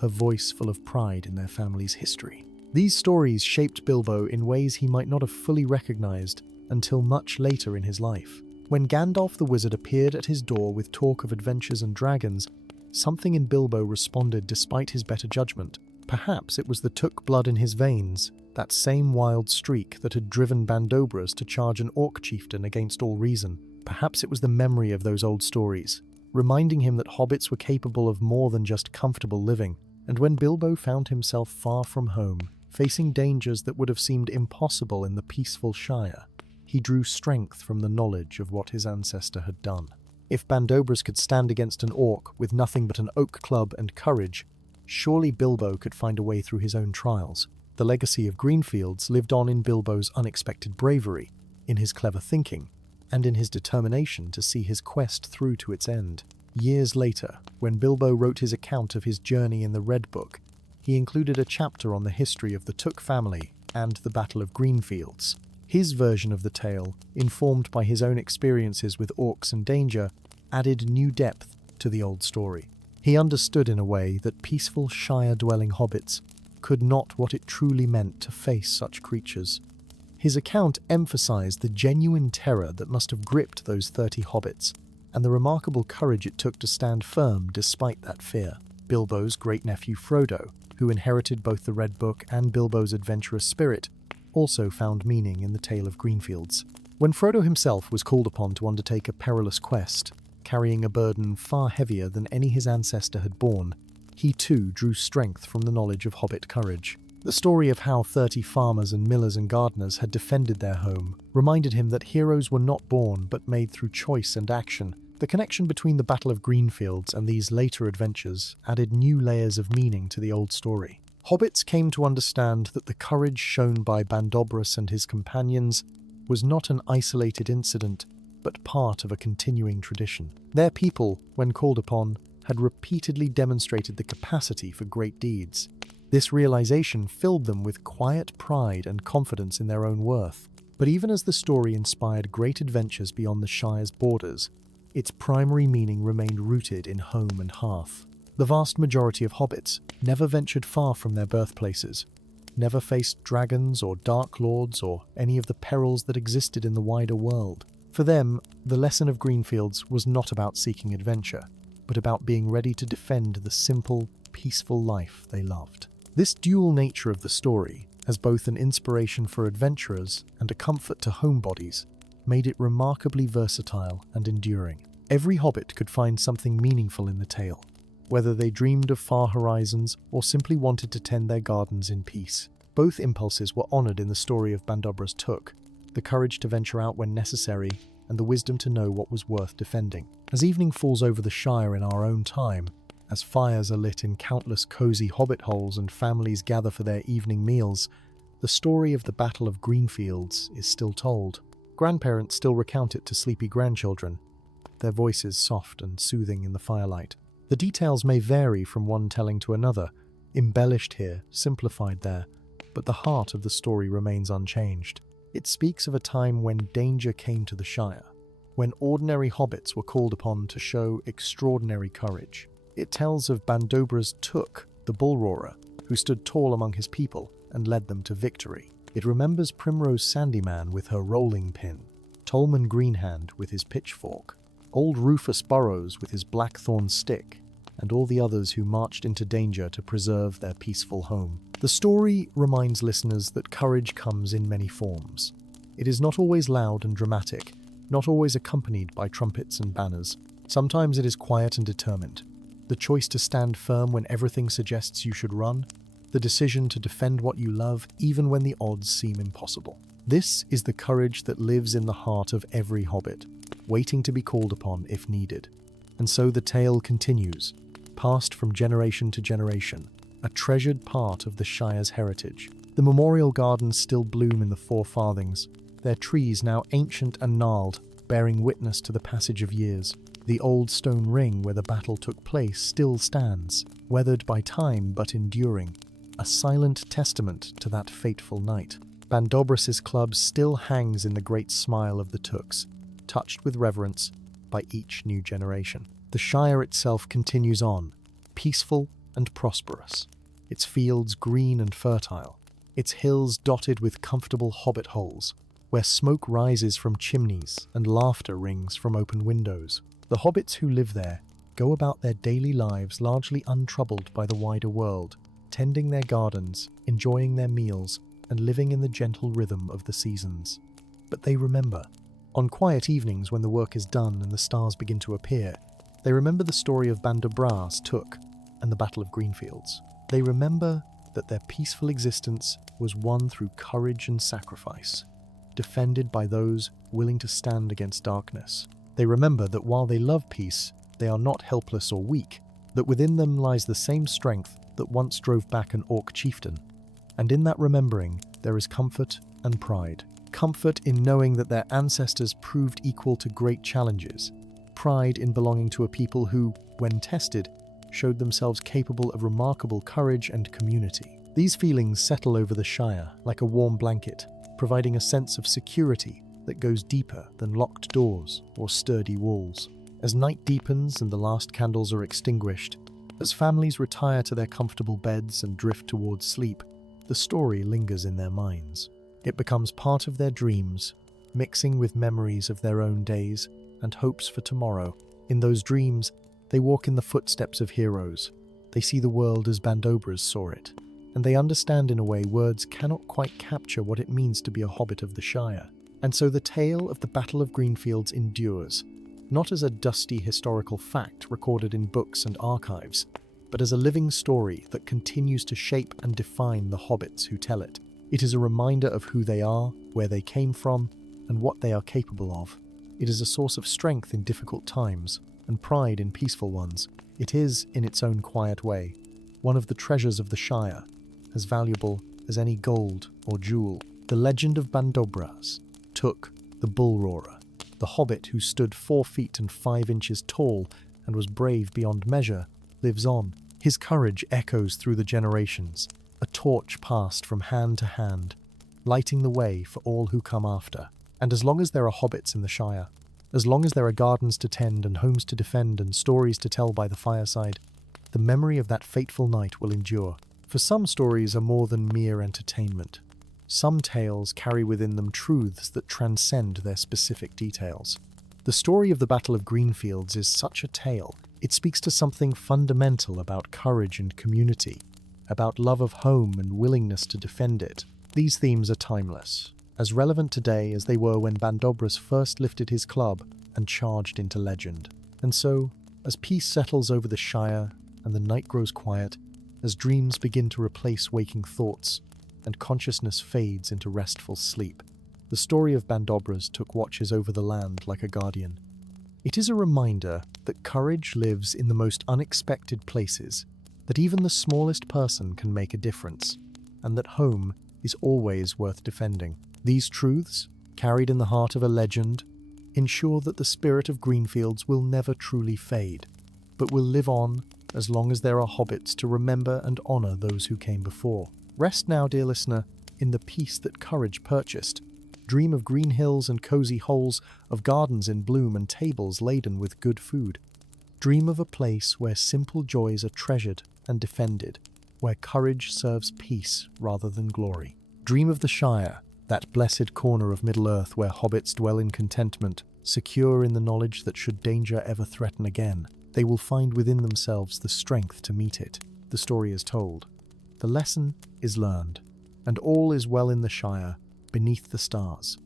her voice full of pride in their family's history. These stories shaped Bilbo in ways he might not have fully recognized until much later in his life. When Gandalf the wizard appeared at his door with talk of adventures and dragons, something in Bilbo responded despite his better judgment. Perhaps it was the Took blood in his veins, that same wild streak that had driven Bandobras to charge an orc chieftain against all reason. Perhaps it was the memory of those old stories, reminding him that hobbits were capable of more than just comfortable living. And when Bilbo found himself far from home, facing dangers that would have seemed impossible in the peaceful Shire, he drew strength from the knowledge of what his ancestor had done. If Bandobras could stand against an orc with nothing but an oak club and courage, surely Bilbo could find a way through his own trials. The legacy of Greenfields lived on in Bilbo's unexpected bravery, in his clever thinking, and in his determination to see his quest through to its end. Years later, when Bilbo wrote his account of his journey in the Red Book, he included a chapter on the history of the Took family and the Battle of Greenfields. His version of the tale, informed by his own experiences with orcs and danger, added new depth to the old story. He understood in a way that peaceful Shire-dwelling hobbits could not what it truly meant to face such creatures. His account emphasized the genuine terror that must have gripped those 30 hobbits, and the remarkable courage it took to stand firm despite that fear. Bilbo's great-nephew Frodo, who inherited both the Red Book and Bilbo's adventurous spirit, also found meaning in the tale of Greenfields. When Frodo himself was called upon to undertake a perilous quest, carrying a burden far heavier than any his ancestor had borne, he too drew strength from the knowledge of hobbit courage. The story of how 30 farmers and millers and gardeners had defended their home reminded him that heroes were not born but made through choice and action. The connection between the Battle of Greenfields and these later adventures added new layers of meaning to the old story. Hobbits came to understand that the courage shown by Bandobras and his companions was not an isolated incident, but part of a continuing tradition. Their people, when called upon, had repeatedly demonstrated the capacity for great deeds. This realization filled them with quiet pride and confidence in their own worth. But even as the story inspired great adventures beyond the Shire's borders, its primary meaning remained rooted in home and hearth. The vast majority of hobbits never ventured far from their birthplaces, never faced dragons or dark lords or any of the perils that existed in the wider world. For them, the lesson of Greenfields was not about seeking adventure, but about being ready to defend the simple, peaceful life they loved. This dual nature of the story, as both an inspiration for adventurers and a comfort to homebodies, made it remarkably versatile and enduring. Every hobbit could find something meaningful in the tale, whether they dreamed of far horizons or simply wanted to tend their gardens in peace. Both impulses were honoured in the story of Bandobras Took, the courage to venture out when necessary and the wisdom to know what was worth defending. As evening falls over the Shire in our own time, as fires are lit in countless cosy hobbit holes and families gather for their evening meals, the story of the Battle of Greenfields is still told. Grandparents still recount it to sleepy grandchildren, their voices soft and soothing in the firelight. The details may vary from one telling to another, embellished here, simplified there, but the heart of the story remains unchanged. It speaks of a time when danger came to the Shire, when ordinary hobbits were called upon to show extraordinary courage. It tells of Bandobras Took, the bull roarer, who stood tall among his people and led them to victory. It remembers Primrose Sandyman with her rolling pin, Tolman Greenhand with his pitchfork, old Rufus Burrows with his blackthorn stick, and all the others who marched into danger to preserve their peaceful home. The story reminds listeners that courage comes in many forms. It is not always loud and dramatic, not always accompanied by trumpets and banners. Sometimes it is quiet and determined. The choice to stand firm when everything suggests you should run, the decision to defend what you love even when the odds seem impossible. This is the courage that lives in the heart of every hobbit, waiting to be called upon if needed. And so the tale continues, passed from generation to generation, a treasured part of the Shire's heritage. The memorial gardens still bloom in the Four Farthings, their trees now ancient and gnarled, bearing witness to the passage of years. The old stone ring where the battle took place still stands, weathered by time but enduring, a silent testament to that fateful night. Bandobras' club still hangs in the great smile of the Tooks, touched with reverence by each new generation. The Shire itself continues on, peaceful and prosperous, its fields green and fertile, its hills dotted with comfortable hobbit holes, where smoke rises from chimneys and laughter rings from open windows. The hobbits who live there go about their daily lives largely untroubled by the wider world, tending their gardens, enjoying their meals, and living in the gentle rhythm of the seasons. But they remember. On quiet evenings when the work is done and the stars begin to appear, they remember the story of Bandobras Took and the Battle of Greenfields. They remember that their peaceful existence was won through courage and sacrifice, defended by those willing to stand against darkness. They remember that while they love peace, they are not helpless or weak, that within them lies the same strength that once drove back an orc chieftain. And in that remembering, there is comfort and pride. Comfort in knowing that their ancestors proved equal to great challenges. Pride in belonging to a people who, when tested, showed themselves capable of remarkable courage and community. These feelings settle over the Shire like a warm blanket, providing a sense of security that goes deeper than locked doors or sturdy walls. As night deepens and the last candles are extinguished, as families retire to their comfortable beds and drift towards sleep, the story lingers in their minds. It becomes part of their dreams, mixing with memories of their own days and hopes for tomorrow. In those dreams, they walk in the footsteps of heroes. They see the world as Bandobras saw it, and they understand in a way words cannot quite capture what it means to be a hobbit of the Shire. And so the tale of the Battle of Greenfields endures, not as a dusty historical fact recorded in books and archives, but as a living story that continues to shape and define the hobbits who tell it. It is a reminder of who they are, where they came from, and what they are capable of. It is a source of strength in difficult times, and pride in peaceful ones. It is, in its own quiet way, one of the treasures of the Shire, as valuable as any gold or jewel. The legend of Bandobras Took, the bull roarer, the hobbit who stood 4 feet and 5 inches tall and was brave beyond measure, lives on. His courage echoes through the generations, a torch passed from hand to hand, lighting the way for all who come after. And as long as there are hobbits in the Shire, as long as there are gardens to tend and homes to defend and stories to tell by the fireside, the memory of that fateful night will endure. For some stories are more than mere entertainment. Some tales carry within them truths that transcend their specific details. The story of the Battle of Greenfields is such a tale. It speaks to something fundamental about courage and community, about love of home and willingness to defend it. These themes are timeless, as relevant today as they were when Bandobras first lifted his club and charged into legend. And so, as peace settles over the Shire and the night grows quiet, as dreams begin to replace waking thoughts and consciousness fades into restful sleep, the story of Bandobras Took watches over the land like a guardian. It is a reminder that courage lives in the most unexpected places, that even the smallest person can make a difference, and that home is always worth defending. These truths, carried in the heart of a legend, ensure that the spirit of Greenfields will never truly fade, but will live on as long as there are hobbits to remember and honour those who came before. Rest now, dear listener, in the peace that courage purchased. Dream of green hills and cosy holes, of gardens in bloom and tables laden with good food. Dream of a place where simple joys are treasured and defended, where courage serves peace rather than glory. Dream of the Shire, that blessed corner of Middle-earth where hobbits dwell in contentment, secure in the knowledge that should danger ever threaten again, they will find within themselves the strength to meet it. The story is told. The lesson is learned, and all is well in the Shire, beneath the stars.